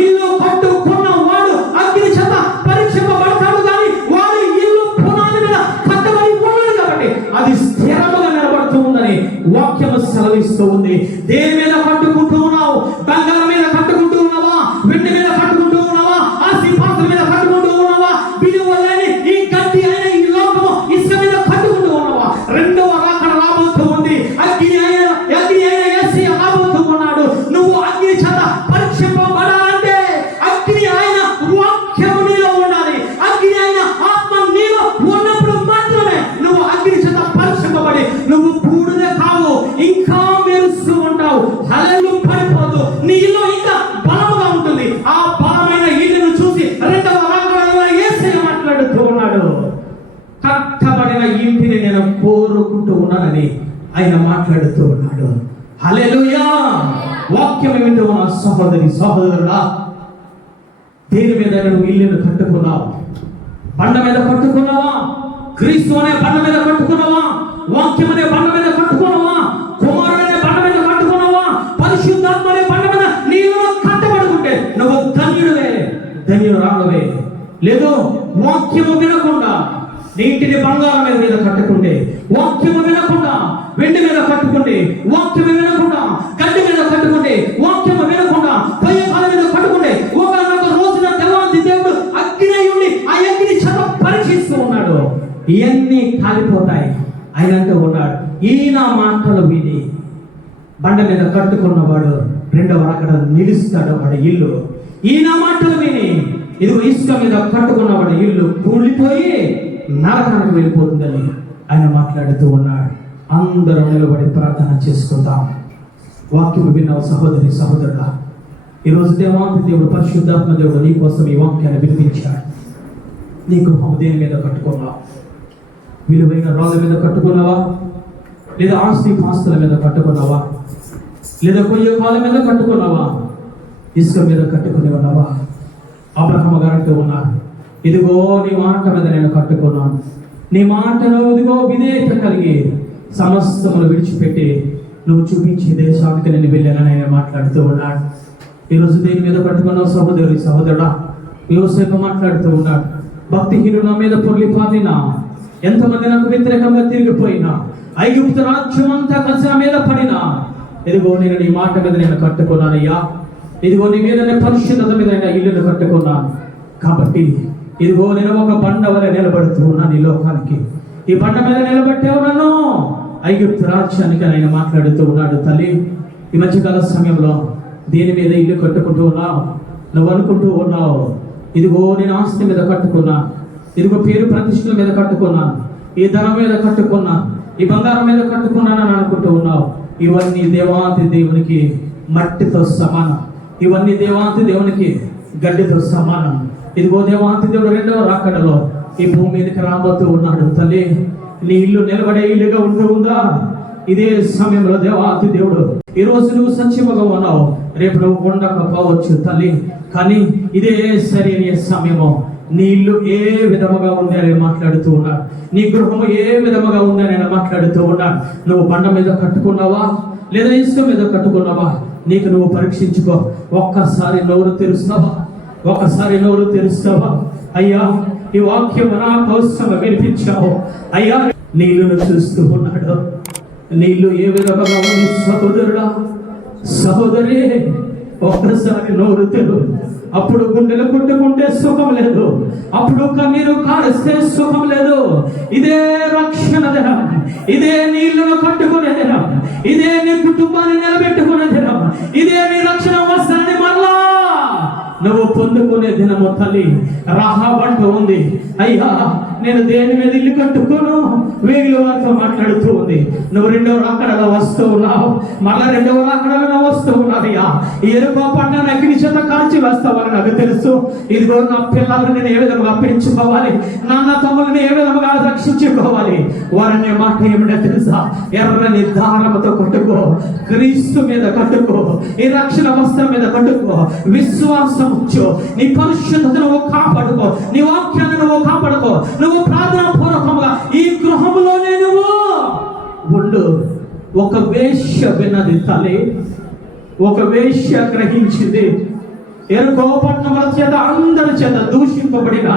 ఇల్లు కట్టుకున్న వాడు అగ్ని చేత పరీక్షింపబడతాడు. కానీ వాడు ఇల్లు పునాది మీద కట్టబడి ఉండదు కాబట్టి అది స్థిరముగా నిలబడుతూ ఉందని వాక్యము సెలవిస్తూ ఉంది. దేని మీద కట్టుకుంటూ ఉన్నావు? బంగారం మీద కట్టుకుంటూ ఉన్నావా? వెండి మీద కట్టుకుంటూ ఉన్నావా? ఆస్తిపాస్తుల మీద కట్టుకుంటూ ఉన్నావా? విలువలేని ఈ గడ్డి అయిన ఈ లోకము ఇసుక మీద కట్టుకుంటూ ఉన్నావా? 2వ రాకడ రాబోతూ ఉంది. అగ్ని అయిన యేసయ్య రాబోతూ ఉన్నాడు. నువ్వు అగ్ని చేత పరీక్షింపబడాలంటే అగ్ని అయిన వాక్యము నీలో ఉండాలి. అగ్ని అయిన ఆత్మ నీలో ఉన్నప్పుడు మాత్రమే నువ్వు అగ్ని చేత పరీక్షింపబడి నువ్వు బూడిద కావు, ఇంకా మెరుస్తూ ఉంటావు. హల్లెలూయా. పడిపోదు, నీ ఇల్లు ఇంకా బలముగా ఉంటుంది. ఆ బలమైన ఇల్లును చూసి 2వ రాకడలో యేసయ్య మాట్లాడుతూ ఉన్నాడు. కట్టబడిన ఇంటిని నేను కోరుకుంటూ ఉన్నానని ఆయన మాట్లాడుతూ ఉన్నాడు. హల్లెలూయా. వాక్యం వింటూ ఉన్న సహోదరి సహోదరుడా, దేని మీద నువ్వు ఇల్లును కట్టుకున్నావు? బండ మీద కట్టుకున్నావా? క్రీస్తు అనే బండ మీద కట్టుకున్నావా? వాక్యం అనే బండ మీద కట్టుకున్నావా? కుమారుడు అనే బండ మీద కట్టుకున్నావా? పరిశుద్ధాత్మ అనే బండ మీద నీవు కట్టబడుకుంటే నువ్వు ధన్యురాలవే. లేదు, వాక్యము వినకుండా నీ ఇంటిని బంగారం మీద కట్టుకుంటే, వాక్యము వినకుండా వెండి మీద కట్టుకుంటే, వాక్యము వినకుండా గడ్డి మీద కట్టుకుంటే, వాక్యము వినకుండా పొయ్య కాల మీద కట్టుకుంటే, ఒకనొక రోజున దేవాది దేవుడు అగ్ని ఉండి ఆ అగ్ని చేత పరీక్షిస్తూ ఉన్నాడు. ఇవన్నీ కాలిపోతాయి. ఆయన అంటూ ఉన్నాడు, ఈ నా మాటలు విని బండ మీద కట్టుకున్నవాడు 2వ రాకడ నిలుస్తాడు. వాడి ఇల్లు ఈ నా మాటలు విని ఇదిగో ఇసుక మీద కట్టుకున్నవాడు ఇల్లు కూలిపోయి నరకానికి వెళ్ళిపోతుందని ఆయన మాట్లాడుతూ ఉన్నాడు. అందరూ నిలబడి ప్రార్థన చేసుకుందాం. వాక్యం విన్నావు సహోదరి సహోదరుడా. ఈరోజు దేవాది దేవుడు, పరిశుద్ధాత్మ దేవుడు నీ కోసం ఈ వాక్యాన్ని వినిపించాడు. నీకు దేని మీద కట్టుకున్నావు? విలువైన రాళ్ళ మీద కట్టుకున్నావా? లేదా ఆస్తి పాస్తుల మీద కట్టుకున్నావా? లేదా కొయ్య కాల మీద కట్టుకున్నావా? ఇసుక మీద కట్టుకుని ఉన్నావా? అబ్రహాము గారు అంటూ ఉన్నారు, ఇదిగో నీ మాట మీద నేను కట్టుకున్నాను. నీ మాటను ఇదిగో విధేయత కలిగి సమస్తములు విడిచిపెట్టి నువ్వు చూపించే దేశానికి నేను వెళ్ళానని ఆయన మాట్లాడుతూ ఉన్నాడు. ఈరోజు దేని మీద కట్టుకున్నావు సహోదరి సహోదరుడా? యోసేపు మాట్లాడుతూ ఉన్నాడు, భక్తిహీనుడు నా మీద పొర్లిపారినా, ఎంతమంది నాకు వ్యతిరేకంగా తిరిగిపోయినా, ఐగుప్తు రాజ్యం అంతా కలిసి నా మీద పడినా, ఇదిగో నేను నీ మాట మీద నేను కట్టుకున్నానయ్యా. ఇదిగో నీ మీద పరిశుద్ధత మీద ఇల్లును కట్టుకున్నాను. కాబట్టి ఇదిగో నేను ఒక బండ వలె నిలబడుతూ ఉన్నాను ఈ లోకానికి. ఈ బండ మీద నిలబెట్టావు నన్ను ఐగుప్తు రాజ్యానికి ఆయన మాట్లాడుతూ ఉన్నాడు. తల్లి, ఈ మధ్యకాల సమయంలో దేని మీద ఇల్లు కట్టుకుంటూ ఉన్నావు? నువ్వు అనుకుంటూ ఉన్నావు, ఇదిగో నేను ఆస్తి మీద కట్టుకున్నా, ఇదిగో పేరు ప్రతిష్టల మీద కట్టుకున్నాను, ఈ ధనం మీద కట్టుకున్నా, ఈ బంగారం మీద కట్టుకున్నాను అని అనుకుంటూ ఉన్నావు. ఇవన్నీ దేవాతి దేవునికి మట్టితో సమానం. ఇవన్నీ దేవాతి దేవునికి గడ్డితో సమానం. ఇదిగో దేవాతి దేవుడు 2వ రాకడలో ఈ భూమి మీదకి రాబోతూ ఉన్నాడు. తల్లి, నీ ఇల్లు నిలబడే ఇల్లుగా ఉంటూ ఉందా? ఇదే సమయంలో దేవాతి దేవుడు, ఈ రోజు నువ్వు సజీవంగా ఉన్నావు, రేపు నువ్వు ఉండకపోవచ్చు తల్లి, కానీ ఇదే సరైన సమయము. నీ ఇల్లు ఏ విధముగా ఉంది అని మాట్లాడుతూ ఉన్నాడు, నీ గృహము ఏ విధముగా ఉంది అని మాట్లాడుతూ ఉన్నాడు. నువ్వు బండ మీద కట్టుకున్నావా లేదా ఇసుక మీద కట్టుకున్నావా? నీకు నువ్వు పరీక్షించుకో. ఒక్కసారి నోరు తెరుస్తావా? ఒక్కసారి నోరు తెరుస్తావా? అయ్యా, ఈ వాక్యం నా కోసం వినిపించావు అయ్యా. నీళ్ళను చూస్తూ ఉన్నాడు, నీళ్ళు ఏ విధముగా ఉంది సహోదరుడా, సహోదరి, ఒక్కసారి నోరు తెరు. అప్పుడు గుండెలు కొట్టుకుంటే సుఖం లేదు, అప్పుడు కన్నీరు కారిస్తే సుఖం లేదు. ఇదే రక్షణ దినం, ఇదే నీళ్లను కట్టుకునే దినం, ఇదే నీ కుటుంబాన్ని నిలబెట్టుకునే దినం, ఇదే నీ రక్షణ వస్త్రాన్ని మరలా నువ్వు పొందుకునే దినము. తల్లి రాహాబు అంటూ ఉంది, అయ్యా నేను దేని మీద ఇల్లు కట్టుకోను, వేగుల వారితో మాట్లాడుతూ ఉంది. నువ్వు రెండవ రాకడలో వస్తూ ఉన్నావు, మళ్ళా రెండవ రాకడలో నువ్వు వస్తూ ఉన్నావు. అయ్యా, ఈ ఎరుకో పట్టణాన్ని అగ్ని చేత కాల్చి వేస్తావని నాకు తెలుసు. ఇదిగో నా పిల్లలను నేను ఏ విధంగా పెంచుకోవాలి, నాన్న తమ్ములను ఏ విధంగా రక్షించుకోవాలి. వారిని మాట ఏమిటో తెలుసా? ఎర్రని దారముతో కట్టుకో, క్రీస్తు మీద కట్టుకో, ఈ రక్షణ వస్త్రం మీద కట్టుకో, విశ్వాసం ఉంచు, నీ పరిశుద్ధతను నువ్వు కాపాడుకో, నీ వాక్యాన్ని నువ్వు కాపాడుకో, నువ్వు ప్రార్థన పూర్వకంగా ఈ గృహంలోనే నువ్వు ఉండు. ఒక వేశ్య విన్నది తల్లి, ఒక వేశ్య గ్రహించింది. ఎరుకో పట్టణముల చేత అందరి చేత దూషింపబడిన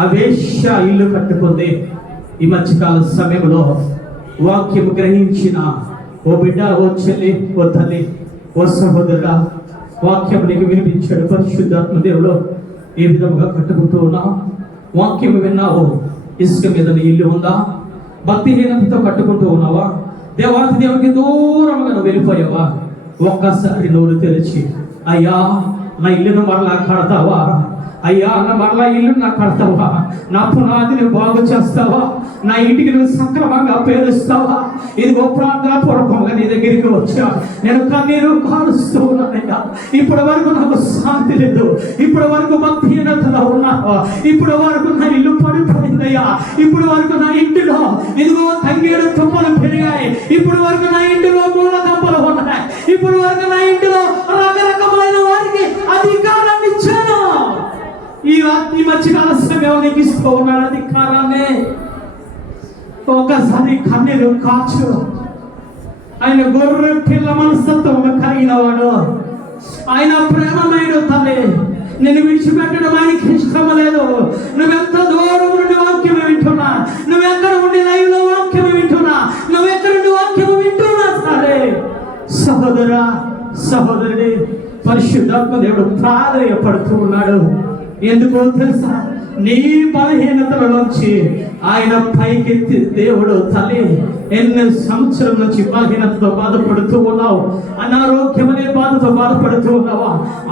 ఆ వేశ్య ఇల్లు కట్టుకుంది. ఈ మధ్యకాల సమయంలో వాక్యం గ్రహించిన ఓ బిడ్డ, ఓ చెల్లి, ఓ తల్లి, ఓ సహోదరుడా, వాక్యం నీకు వినిపించాడు పరిశుద్ధాత్మ దేవుడు. ఏ విధంగా కట్టుకుంటూ ఉన్నావు? వాక్యం విన్నావు, ఇసుక మీద నీ ఇల్లు ఉందా? భక్తిహీనతతో కట్టుకుంటూ ఉన్నావా? దేవాతి దేవుడికి దూరంగా నువ్వు వెళ్ళిపోయావా? ఒక్కసారి నోరు తెరిచి, అయ్యా నా ఇల్లును మరలా కడతావా? అయ్యా నా మరలా ఇల్లు నాకు కడతావా? నా పునాదిని బాగు చేస్తావా? నా ఇంటికి నువ్వు సక్రమంగా పేరుస్తావా? ఇదిగో ప్రార్థన పూర్వకంగా నీ దగ్గరికి వచ్చా. నేను కన్నీరు కారుస్తూ ఉన్నానయ్యా. ఇప్పటి వరకు నాకు శాంతి లేదు, ఇప్పటి వరకు భక్తిహీనతలో ఉన్నావా? ఇప్పటి వరకు నా ఇల్లు పడిపోయిందయ్యా. ఇప్పటి వరకు నా ఇంటిలో ఇదిగో తంగేడు తుప్పలు పెరిగాయి. ఇప్పటి వరకు నా ఇంటిలో మూల కంపలు ఉన్నాయి. ఇప్పటి వరకు నా ఇంటిలో రకరకమైన వారికి అధికారం ఇచ్చాను. ఈ మధ్యకాల సమయం నీకు ఇస్తూ ఉన్నాడు అధికారాన్ని. ఒకసారి కన్నీరు కాచు. ఆయన గొర్రె పిల్ల మనస్తత్వం కలిగిన వాడు, ఆయన ప్రేమమయుడు. తల్లి, నేను విడిచిపెట్టడం ఆయనకి ఇష్టం లేదు. నువ్వెంత దూరం నుండి వాక్యం వింటున్నా, నువ్వెక్కడ ఉండి లైవ్ లో వాక్యం వింటున్నా, నువ్వెక్కడ నుండి వాక్యం వింటున్నా సరే సహోదరా, సహోదరుడి, పరిశుద్ధాత్మ దేవుడు ప్రాధేయపడుతూ ఉన్నాడు. ఎందుకో తెలుసా? నీ బలహీనతల నుంచి ఆయన పైకెత్తి దేవుడు. తల్లి, ఎన్ని సంవత్సరం నుంచి బలహీనతతో బాధపడుతూ ఉన్నావు? అనారోగ్యమనే బాధతో బాధపడుతూ ఉన్నావా?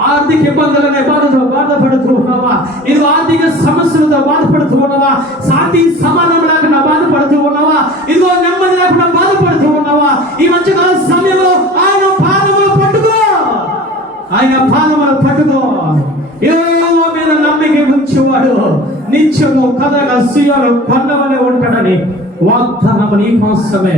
ఆర్థిక ఇబ్బందులనే బాధతో బాధపడుతూ ఉన్నావా? ఇది ఆర్థిక సమస్యలతో బాధపడుతూ ఉన్నావా? శాంతి సమాధానం లేకుండా బాధపడుతూ ఉన్నావా? ఇదిగో నెమ్మది లేకుండా బాధపడుతూ ఉన్నావా? ఈ మధ్యకాల సమయంలో ఆయన పాదములు పట్టుకో, ఆయన పాదములు పట్టుకో. యెహోవా మీద నమ్మిక ఉంచేవాడు నిత్యము కదగా సియోను కొండవలె ఉంటాడని వాగ్దానము నీ కోసమే